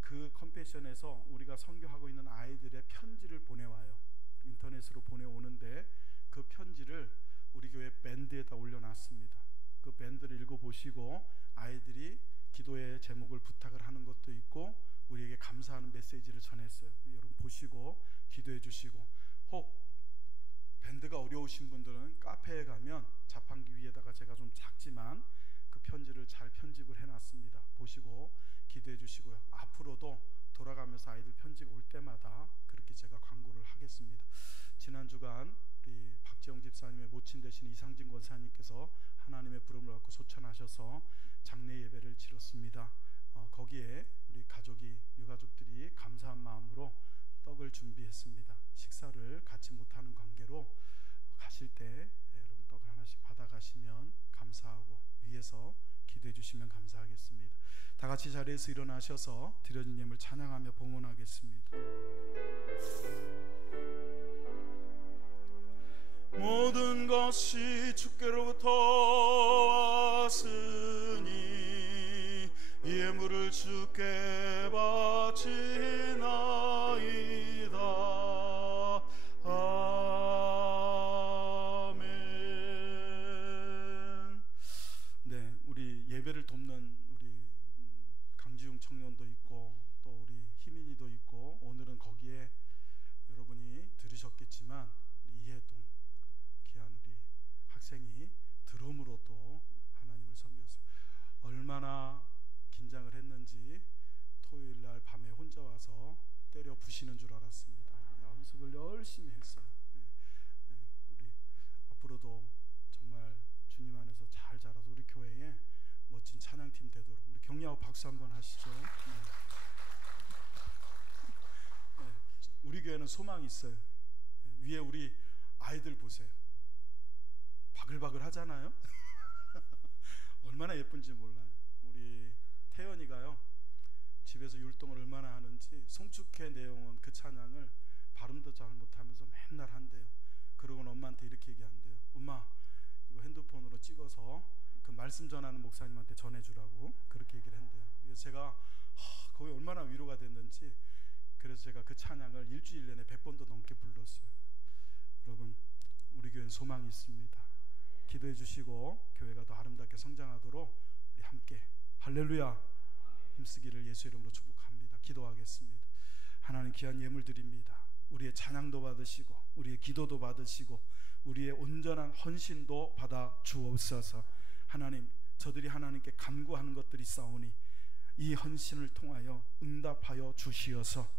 그 컴패션에서 우리가 선교하고 있는 아이들의 편지를 보내와요. 인터넷으로 보내오는데 그 편지를 우리 교회 밴드에다 올려놨습니다. 그 밴드를 읽어보시고 아이들이 기도의 제목을 부탁을 하는 것도 있고 우리에게 감사하는 메시지를 전했어요. 여러분 보시고 기도해 주시고, 혹 밴드가 어려우신 분들은 카페에 가면 자판기 위에다가 제가 좀 작지만 그 편지를 잘 편집을 해놨습니다. 보시고 기도해 주시고요. 앞으로도 돌아가면서 아이들 편지가 올 때마다 그렇게 제가 광고를 하겠습니다. 지난 주간 우리 박재홍 집사님의 모친 되신 이상진 권사님께서 하나님의 부름을 받고 소천하셔서 장례 예배를 치렀습니다. 거기에 우리 유가족들이 감사한 마음으로 떡을 준비했습니다. 식사를 같이 못하는 관계로 가실 때 여러분 떡을 하나씩 받아가시면 감사하고 위에서 기도해 주시면 감사하겠습니다. 다 같이 자리에서 일어나셔서 드려진 예물 찬양하며 봉헌하겠습니다. 모든 것이 주께로부터 왔으니 예물을 주께 바치나이다. 아멘. 네, 우리 예배를 돕는 우리 강지웅 청년도 있고 또 우리 희민이도 있고, 오늘은 거기에 여러분이 들으셨겠지만 이해동 귀한 우리 학생이 드럼으로 또 하나님을 섬겼어요. 얼마나 긴장을 했는지 토요일날 밤에 혼자 와서 때려 부시는 줄 알았습니다. 연습을 열심히 했어요. 우리 앞으로도 정말 주님 안에서 잘 자라서 우리 교회에 멋진 찬양팀 되도록 우리 격려하고 박수 한번 하시죠. 우리 교회는 소망이 있어요. 위에 우리 아이들 보세요. 바글바글 하잖아요. 얼마나 예쁜지 몰라요. 우리 태연이가요, 집에서 율동을 얼마나 하는지 송축해 내용은 그 찬양을 발음도 잘 못하면서 맨날 한대요. 그러고는 엄마한테 이렇게 얘기한대요. 엄마, 이거 핸드폰으로 찍어서 그 말씀 전하는 목사님한테 전해주라고 그렇게 얘기를 한대요. 그래서 제가 거기 얼마나 위로가 됐는지, 그래서 제가 그 찬양을 일주일 내내 100번도 넘게 불렀어요. 여러분, 우리 교회는 소망이 있습니다. 기도해 주시고 교회가 더 아름답게 성장하도록 우리 함께 할렐루야 힘쓰기를 예수 이름으로 축복합니다. 기도하겠습니다. 하나님, 귀한 예물 드립니다. 우리의 찬양도 받으시고 우리의 기도도 받으시고 우리의 온전한 헌신도 받아 주옵소서. 하나님, 저들이 하나님께 간구하는 것들이 있사오니 이 헌신을 통하여 응답하여 주시어서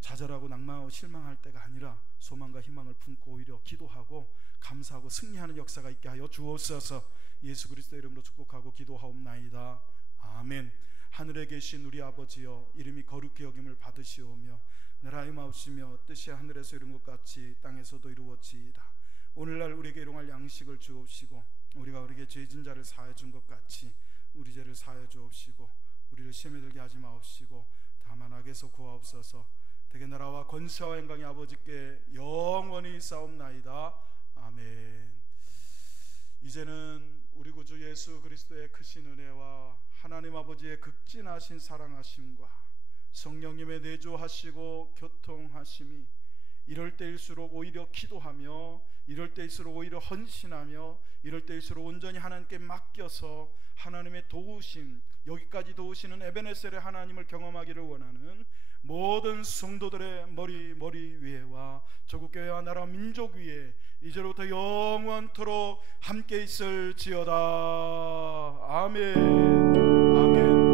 좌절하고 낙망하고 실망할 때가 아니라 소망과 희망을 품고 오히려 기도하고 감사하고 승리하는 역사가 있게 하여 주옵소서. 예수 그리스도 이름으로 축복하고 기도하옵나이다. 아멘. 하늘에 계신 우리 아버지여, 이름이 거룩히 여김을 받으시오며 나라의 마옵시며 뜻이 하늘에서 이룬 것 같이 땅에서도 이루어지이다. 오늘날 우리에게 일용할 양식을 주옵시고 우리가 우리에게 죄진 자를 사하여 준 것 같이 우리 죄를 사하여 주옵시고 우리를 시험에 들게 하지 마옵시고 다만 악에서 구하옵소서. 대개 나라와 권세와 영광이 아버지께 영원히 싸움나이다. 아멘. 이제는 우리 구주 예수 그리스도의 크신 은혜와 하나님 아버지의 극진하신 사랑하심과 성령님의 내조하시고 교통하심이 이럴 때일수록 오히려 기도하며 이럴 때일수록 오히려 헌신하며 이럴 때일수록 온전히 하나님께 맡겨서 하나님의 도우심, 여기까지 도우시는 에베네셀의 하나님을 경험하기를 원하는 모든 성도들의 머리 위에와 조국교회와 나라 민족 위에 이제로부터 영원토록 함께 있을지어다. 아멘. 아멘.